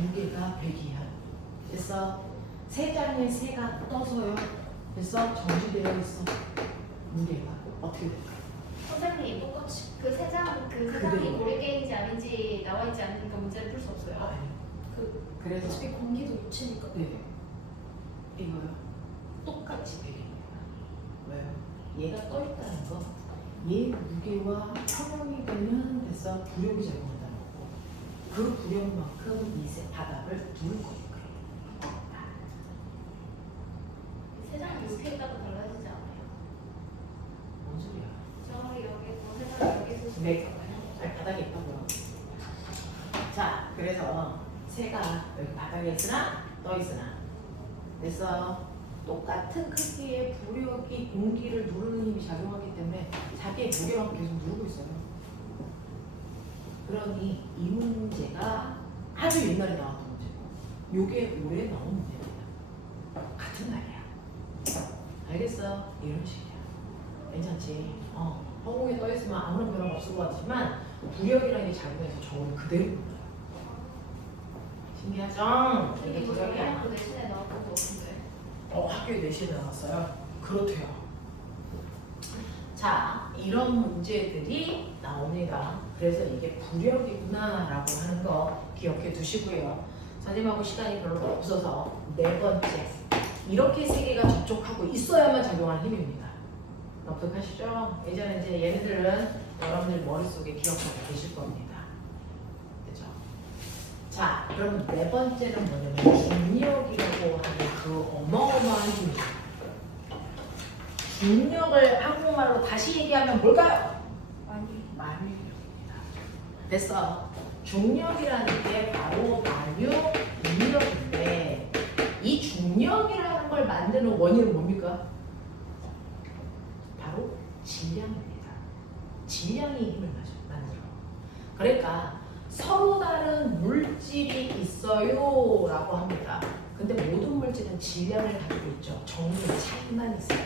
무게가 100이야. 그래서 세 장에 세가 떠서요. 그래서 정지되어 있어. 무게가 어떻게 될까? 선생님 똑같이 그 세 장이 그대로. 고리게인지 아닌지 나와 있지 않으니까 문제를 풀 수 없어요. 아니. 그래서 어차피 공기도 유체니까. 네. 이거요. 똑같이 100입니다. 왜요? 얘가 떠 있다는 거. 얘 무게와 평형이 되면 돼서 부력이 작용한다는 거고. 그 부력만큼 이 바닥을 누를 거니까요. 세 장이 이렇게 따라 달라지지 않아요? 뭔 소리야? 저기 여기 있고 세 장이 여기 있을 수도 네. 있잖아요. 아니, 바닥에 있다고요. 자, 그래서 새가 여기 바닥에 있으나 떠 있으나 그래서 똑같은 크기의 부력이 공기를 누르는 힘이 작용하기 때문에 자기의 무게만 계속 누르고 있어요. 그러니 이 문제가 아주 옛날에 나왔던 문제고 요게 올해 나온 문제입니다. 같은 날이야. 알겠어? 이런 식이야. 괜찮지? 허공에 떠 있으면 아무런 변화가 없을 것 같지만 부력이라는 게 작용해서 저울을 그대로 눌러요. 신기하죠? 이게 이거 부력이야. 학교 내신에 나왔던 거 같은데. 학교에 내시에 나왔어요? 그렇대요. 자, 이런 문제들이 나옵니다. 그래서 이게 부력이구나라고 하는 거 기억해 두시고요. 선생님하고 시간이 별로 없어서 네 번째. 이렇게 세 개가 접촉하고 있어야만 작용하는 힘입니다. 납득하시죠? 예전에 이제 얘네들은 여러분들 머릿속에 기억하고 계실 겁니다. 그죠? 자, 그럼 네 번째는 뭐냐면 중력이라고 하는 그 어마어마한 힘이죠. 중력을 한국말로 다시 얘기하면 뭘까요? 만유력입니다. 됐어. 중력이라는 게 바로 만유 인력인데 이 중력이라는 걸 만드는 원인은 뭡니까? 바로 질량입니다. 질량이 힘을 만들어. 그러니까 서로 다른 물질이 있어요 라고 합니다. 근데 모든 물질은 질량을 가지고 있죠. 정도의 차이만 있어요.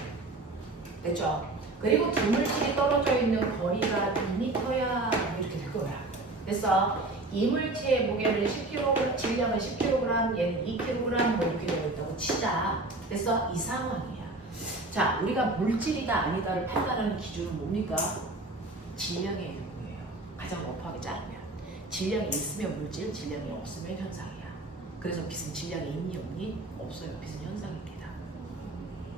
됐죠? 그리고 두 물질이 떨어져 있는 거리가 2m야 이렇게 될 거야. 그래서 이물체의 무게를 10kg, 질량은 10kg, 얘는 2kg 뭐 이렇게 되어 있다고 치자. 됐어? 이 상황이야. 자, 우리가 물질이다 아니다를 판단하는 기준은 뭡니까? 질량의 일부예요. 가장 러프하게 자르면. 질량이 있으면 물질, 질량이 없으면 현상이야. 그래서 빛은 질량이 있니 없니? 없어요. 빛은 현상입니다.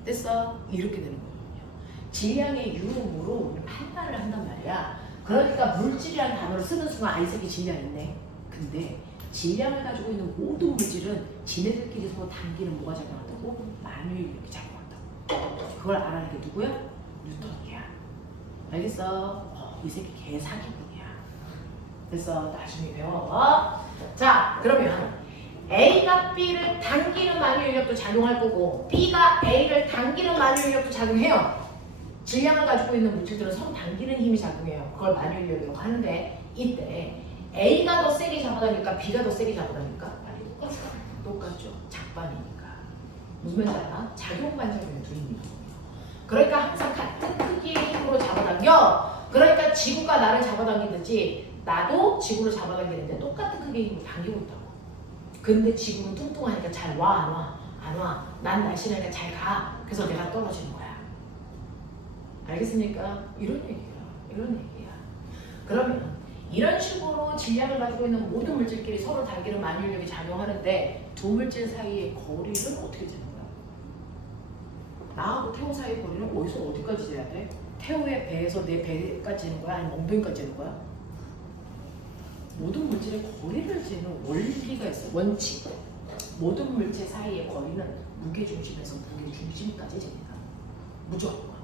됐어? 이렇게 되는 거거든요. 질량의 유음으로 우리 판단을 한단 말이야. 그러니까 물질이라는 단어를 쓰는 순간 이 새끼 질량 있네. 근데 질량을 가지고 있는 모든 물질은 지네들끼리 서로 당기는 뭐가 작용한다고? 만유인력이 작용한다고. 그걸 알아야 게 누구야? 뉴턴이야. 알겠어? 이 새끼 개 사기꾼이야. 그래서 나중에 배워. 자, 그러면 A가 B를 당기는 만유인력도 작용할 거고 B가 A를 당기는 만유인력도 작용해요. 질량을 가지고 있는 물질들은 서로 당기는 힘이 작용해요. 그걸 만유인력이라고 하는데 이때 A가 더 세게 잡아당길까? B가 더 세게 잡아당길까? 아니 똑같아. 똑같죠. 작반이니까. 무슨 말인지 알아? 작용반작용이 둘입니다. 그러니까 항상 같은 크기의 힘으로 잡아당겨. 그러니까 지구가 나를 잡아당기듯이 나도 지구를 잡아당기는데 똑같은 크기의 힘으로 당기고 있다고. 근데 지구는 뚱뚱하니까 잘 와, 안 와? 안 와. 난 날씬하니까 잘 가. 그래서 내가 떨어지는 거야. 알겠습니까? 이런 얘기야. 그러면 이런 식으로 질량을 가지고 있는 모든 물질끼리 서로 당기는 만유인력이 작용하는데 두 물질 사이의 거리는 어떻게 되는 거야? 나하고 태호 사이의 거리는 어디서 어디까지 돼야 돼? 태호의 배에서 내 배까지 재는 거야? 아니면 엉덩이까지 재는 거야? 모든 물질의 거리를 재는 원리가 있어. 원칙. 모든 물질 사이의 거리는 무게중심에서 무게중심까지 잽니다. 무조건.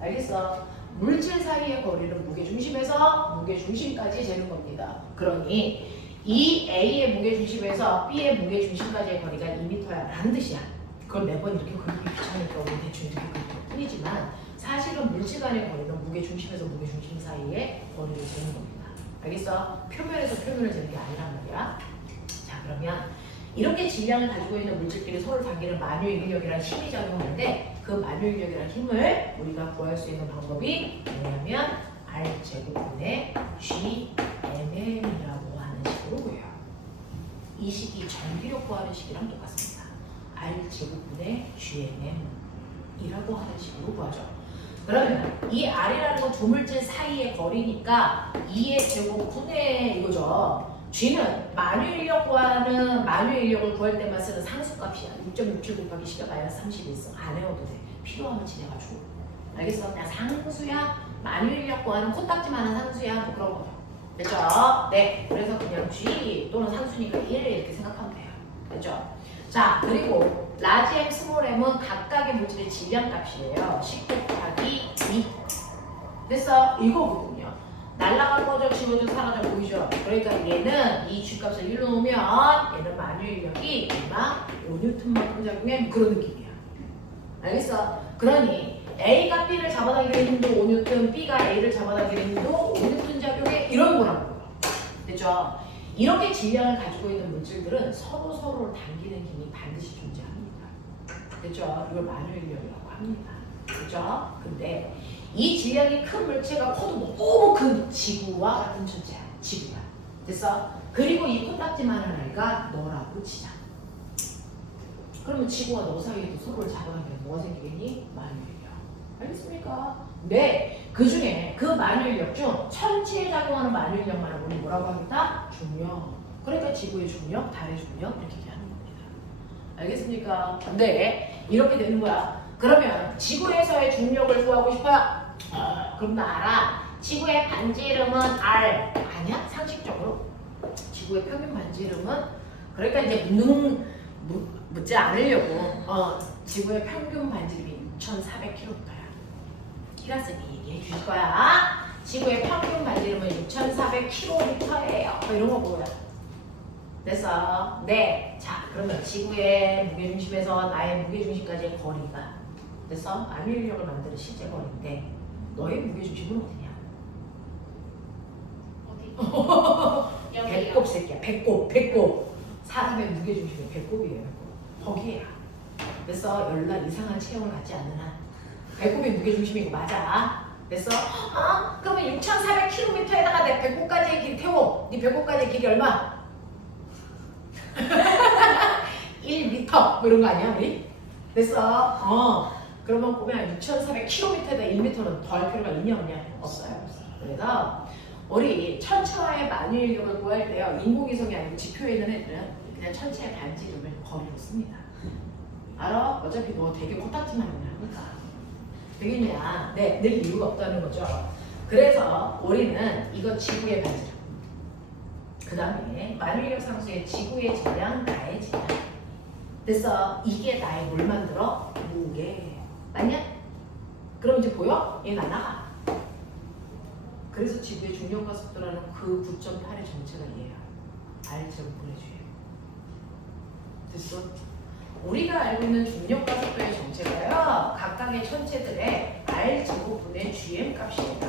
알겠어? 물질 사이의 거리는 무게중심에서 무게중심까지 재는 겁니다. 그러니 이 A의 무게중심에서 B의 무게중심까지의 거리가 2m야 라는 뜻이야. 그걸 매번 이렇게 그리기 귀찮으니까 우리 대충 이렇게 그릴 뿐이지만 사실은 물질 간의 거리는 무게중심에서 무게중심 사이의 거리를 재는 겁니다. 알겠어? 표면에서 표면을 재는 게 아니란 말이야. 자, 그러면 이렇게 질량을 가지고 있는 물질끼리 서로 당기는 만유인력이라는 힘이 작용하는데 그 만유인력이라는 힘을 우리가 구할 수 있는 방법이 뭐냐면 R제곱분의 GMM이라고 하는 식으로 보여요. 이 식이 전기력 구하는 식이랑 똑같습니다. R제곱분의 GMM이라고 하는 식으로 구하죠. 그러면 이 R이라는 건 두 물질 사이의 거리니까 2의 제곱분의 이거죠. G는 만유인력 구하는 만유인력을 구할 때만 쓰는 상수값이야. 6.67 곱하기 10의 마이너스 31성. 안 외워도 돼. 필요하면 지내가지고. 알겠어? 그냥 상수야. 만유인력 구하는 코딱지만한 상수야. 뭐 그런 거죠. 됐죠? 네. 그래서 그냥 G 또는 상수니까 1 이렇게 생각하면 돼요. 됐죠? 자, 그리고 라지 M, 스몰 m은 각각의 물질의 질량값이에요. 10 곱하기 2. 됐어? 이거거든요. 날라간 거죠, 지워져, 사라져 보이죠? 그러니까 얘는 이 G값을 1로 놓으면 얘는 만유인력이 얼마? 5N만큼 작용해. 그런 느낌이야. 알겠어? 그러니 A가 B를 잡아당기는 힘도 5N, B가 A를 잡아당기는 힘도 5N 작용해. 이런 거라고요. 됐죠? 이렇게 질량을 가지고 있는 물질들은 서로를 당기는 힘이 반드시 존재합니다. 됐죠? 이걸 만유인력이라고 합니다. 그죠? 근데 이 질량이 큰 물체가 커도 너무 큰 지구와 같은 존재야. 지구가. 됐어? 그리고 이 코딱지만한 아이가 너라고 치자. 그러면 지구와 너 사이에도 서로를 잡아당기면 뭐가 생기겠니? 만유인력. 알겠습니까? 네. 그 중에 그 만유인력 중 천체에 작용하는 만유인력만을 우리 뭐라고 합니다? 중력. 그러니까 지구의 중력, 달의 중력 이렇게 얘기하는 겁니다. 알겠습니까? 네. 이렇게 되는 거야. 그러면 지구에서의 중력을 구하고 싶어요? 그럼 나 알아. 지구의 반지 이름은 R. 아니야? 상식적으로. 지구의 평균 반지 이름은 그러니까 이제 묻지 않으려고 지구의 평균 반지 이름이 6,400km야. 키라스니 얘기해 줄 거야. 지구의 평균 반지 이름은 6,400km예요. 이런 거 보여. 됐어? 네. 자, 그러면 지구의 무게중심에서 나의 무게중심까지의 거리가 됐어? 만유인력을 만드는 실제 거리인데 너의 무게중심은 어디냐? 어디? 배꼽 새끼야. 배꼽. 사람의 무게중심이 배꼽이에요. 거기야. 그래서 열날 이상한 체형을 갖지 않는 한 배꼽이 무게중심이고 맞아. 됐어? 그러면 6,400km에다가 내 배꼽까지의 길 태워. 네 배꼽까지의 길이 얼마? 1m 뭐 이런 거 아니야 우리? 됐어? 그러면 보면 6,400km에다 1m는 더할 필요가 있냐 없냐? 없어요. 그래서 우리 천체와의 만유인력을 구할 때요, 인공위성이 아니고 지표에 있는 애들은 그냥 천체의 반지름을 거리로 씁니다. 알아? 어차피 너 되게 코딱지만 하니까 되겠냐? 네, 늘 이유가 없다는 거죠. 그래서 우리는 이거 지구의 반지름, 그 다음에 만유인력 상수의 지구의 질량, 나의 질량. 됐어? 이게 나의 뭘 만들어? 무게. 맞냐? 그럼 이제 보여? 얘는 안 나가. 그래서 지구의 중력과 속도라는 그 9.8의 정체가 얘야. R제곱 분의 G예요. 됐어? 우리가 알고 있는 중력과 속도의 정체가요, 각각의 천체들의 R제곱 분의 GM 값입니다.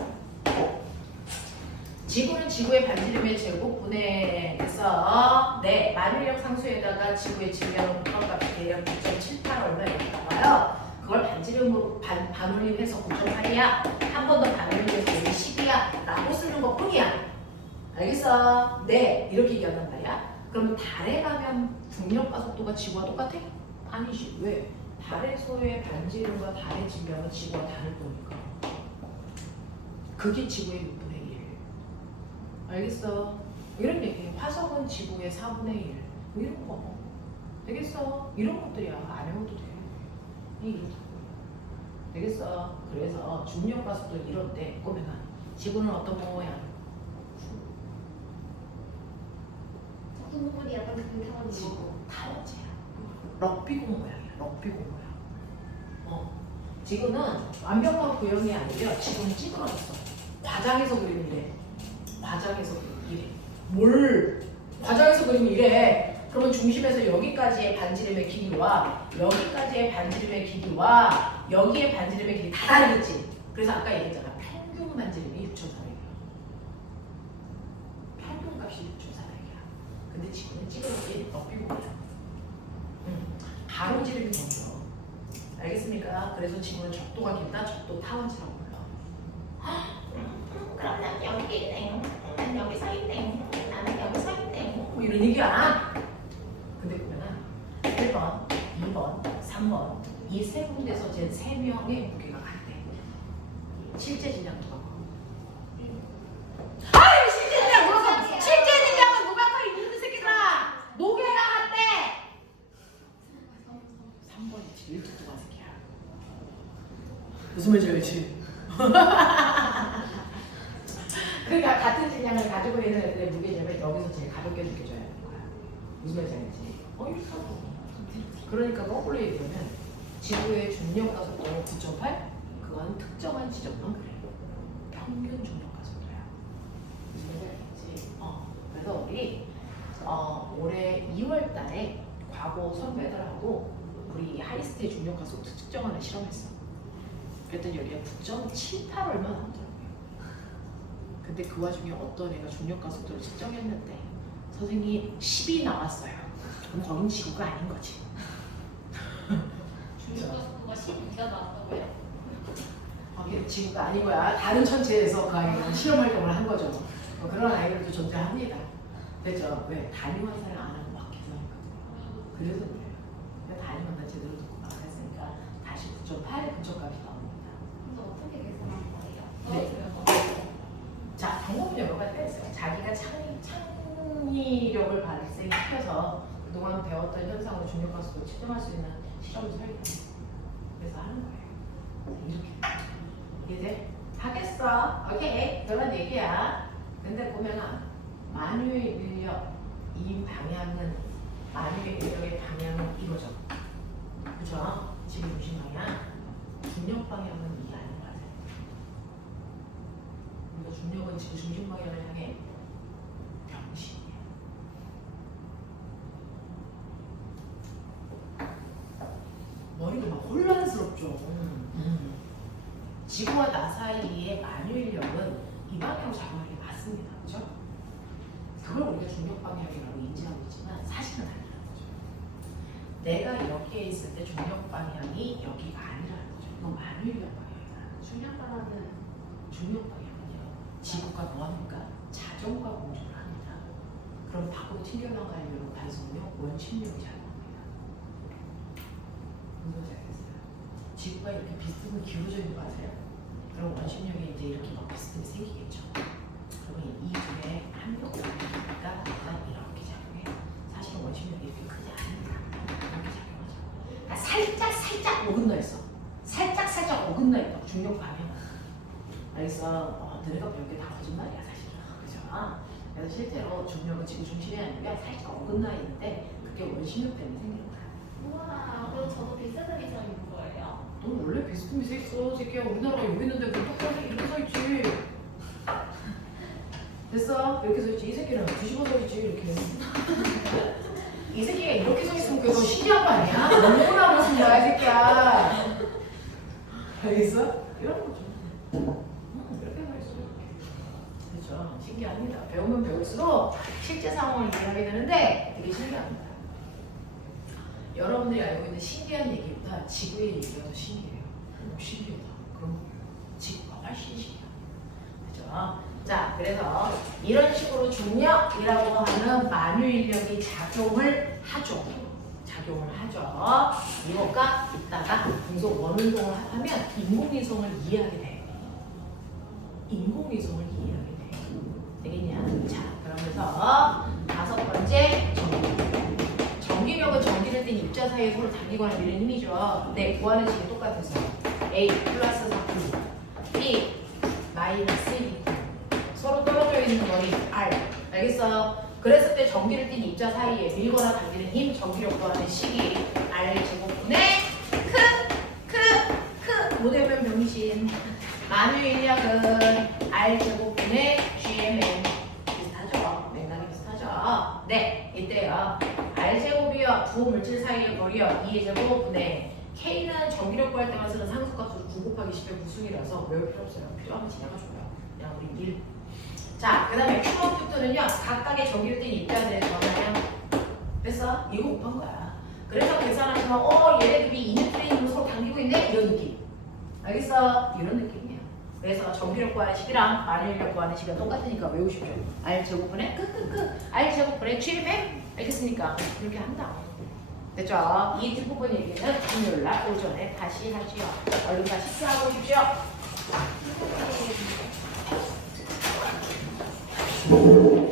지구는 지구의 반지름의 제곱분의 해서 네, 만유인력 상수에다가 지구의 질량을 곱한 값이 대략 9.78 얼마 이렇게 나와요. 그걸 반지름으로 반올림해서 9.8이야. 한 번 더 반올림해서 10이야 라고 쓰는 것 뿐이야. 알겠어? 네, 이렇게 얘기한단 말이야. 그러면 달에 가면 중력과 속도가 지구와 똑같아? 아니지. 왜? 달에서의 반지름과 달의 질량은 지구와 다를 거니까. 그게 지구의 6분의 1. 알겠어? 이런 얘기. 화성은 지구의 4분의 1. 뭐 이런 거. 되겠어? 이런 것들이야. 안 해도 돼. 이런 거. 되겠어? 그래서 중력과 속도 이럴 때 보면은 지구는 어떤 모양? 속도물이 약간 그 타원 지구 타원제야. 럭비공 모양이야. 럭비공 모양. 지구는 완벽한 구형이 아니고요. 지구는 찌그러졌어. 과장해서 그리면 이래. 과장해서 그리면 이래. 뭘? 과장해서 그리면 이래. 그러면 중심에서 여기까지의 반지름의 길이와 여기까지의 반지름의 길이와 여기의 반지름의 길이 다 다르겠지. 그래서 아까 얘기했잖아. 평균 반지름이 6,400이야. 평균 값이 6,400이야. 근데 지구는 찌그러진 럭비공이야. 가로지름이 먼저. 알겠습니까? 그래서 지구는 적도가 길다. 적도 타원지라고 불러. 그럼 난 여기 있네. 난 여기 서 있네. 나는 여기 서 있네. 뭐 이런 얘기야. 근데 보면은 1번, 2번, 3번 이 세 군데서 제 세 명의 무게가 같대. 실제 질량도 같고. 아유, 실제 질량 물어서 실제 질량은 누가 더 있는 새끼들아. 무게가 같대. 3번이 제일 똑똑한 새끼야. 무슨 말인지 알지? 그러니까 같은 질량을 가지고 있는 애들의 무게점을 여기서 제일 가볍게 느껴져야 하는 거야. 무슨 말인지 알지? 그러니까 거꾸로 얘기하면 지구의 중력과 속도는 9.8? 그건 특정한 지점만 그래. 평균 중력과 속도야. 무슨 말인지 알겠지? 그래서 우리 올해 2월 달에 과거 선배들하고 우리 하이스트의 중력과 속도 측정하는 실험했어. 그랬더니 여기가 9.78 얼마 나오더라고요. 근데 그 와중에 어떤 애가 중력과 속도를 측정했는데 선생님 10이 나왔어요. 그럼 거긴 지구가 아닌 거지. 중력과 속도가 12가 나왔다고요? 거긴 지구가 아닌 거야. 다른 천체에서 그 아이가 실험 활동을 한 거죠. 그런 아이들도 존재합니다. 됐죠? 왜? 단위만 사용 안 하고 막 계산했거든요. 그래서 그래요. 그러니까 단위만 다 제대로 듣고 막 했으니까 다시 9.8의 근처값이 나옵니다. 그래서 어떻게 계산한 거예요? 네. 자, 방법은 여러 가지가 있어요. 자기가 창의력을 발생시켜서 그동안 배웠던 현상으로 중력과 속도를 측정할 수 있는 실험을 설계해요. 그래서 하는 거예요. 이렇게. 이제 하겠어. 오케이. 그런 얘기야. 근데 보면은 만유의 인력 이 방향은 만유의 인력의 방향은 이거죠. 그죠? 지금 중심 방향. 중력 방향은 이게 아닌 것 같아요. 우리가 중력은 지금 중심 방향을 향해 병신이에요. 머리가 막 혼란스럽죠. 지구와 나 사이의 만유인력은 이 방향으로 작용하는 게 맞습니다. 그죠? 그걸 우리가 중력 방향이라고 인지하고 있지만 사실은 아니라는 거죠. 내가 여기에 있을 때 중력 방향이 여기가 아니라는 거죠. 이건 만유인력 방향이라는 거죠. 중력 방향은 중력 방향은요. 지구가 뭐합니까? 자전과 공조를 합니다. 그럼 밖으로 튕겨나갈 이런 관성은요. 원심력이 작용합니다. 무슨 소리 알겠어요? 지구가 이렇게 비스듬히 기울어져 있는 거 아세요? 그럼 원심력이 이제 이렇게 막 비스듬히 생기겠죠. 그러면 이 둘의 합력이니까 일단 이렇게 작용해요. 사실 원심력이 이렇게 크지 않습니다. 이렇게 작용하죠. 그러니까 살짝 어긋나 있어. 살짝 어긋나 있다. 중력 방향. 알겠어? 너네가 배운 게 다 거짓말이야 사실은. 그죠? 그래서 실제로 중력은 지구 중심이 아니라 살짝 어긋나 있는데 그게 원심력 때문에 생기는 거야. 우와, 그럼 저도 비스듬히 서 있는 거예요? 너 원래 비스듬히 서 있어. 새끼야 우리나라가 여기 있는데 그 똑바로 이렇게 서 있지. 됐어? 이렇게 서 있지. 이 새끼는 뒤집어 서 있지. 이렇게. 이 새끼가 이렇게 서 있으면 그게 더 신기한 거 아니야? 너무나 무슨 거야 이 새끼야. 알겠어? 이런 거죠. 이렇게 서 있어. 그렇죠. 신기합니다. 배우면 배울수록 실제 상황을 이해하게 되는데 되게 신기합니다. 여러분들이 알고 있는 신기한 얘기보다 지구의 얘기가 더 신기해요. 신기하다. 그럼 지구가 훨씬 신기해요. 그죠? 자, 그래서 이런 식으로 중력이라고 하는 만유인력이 작용을 하죠. 이것과 이따가 계속 원운동을 하면 인공위성을 이해하게 돼요. 인공위성을 이해하게 돼요. 되겠냐? 자, 그러면서 5번째 전기력. 전기력은 전기를 띤 입자 사이에 서로 당기거나 미는 힘이죠. 네, 구하는 식이 똑같아서 A 플러스 4분 B 마이너스 2분 서로 떨어져 있는 거리 R. 알겠어요? 그랬을 때 전기를 띤 입자 사이에 밀거나 당기는 힘, 전기력 구하는 식이 R 제곱분의 크 모대변 병신 만유인력은 R 제곱분의 GMM 비슷하죠? 맥락이 비슷하죠? 네, 이때요. R 제곱이요 두 물질 사이의 거리요 2의 제곱분의 K는 전기력 구할 때만 쓰는 상수값으로 9 곱하기 10의 무승이라서 외울 필요 없어요. 필요하면 지나가줘요. 그냥 우리 1. 자, 그 다음에 Q1부터는요 각각의 전기를 띤 입자들의 전화량 됐어? 이거 곱한 거야. 그래서 계산하시면 얘네들이 이뉴트린으로 서로 당기고 있네? 이런 느낌. 알겠어? 이런 느낌이에요. 그래서 전기력 구하는 식이랑 만유인력 구하는 식은 똑같으니까 외우십시오. R 제곱분의 R 제곱분의 GMM 알겠습니까? 이렇게 한다. 됐죠? 이 뒷부분 얘기는 금요일날 오전에 다시 하시오. 얼른 다 식사하고 오십시오. 선생님.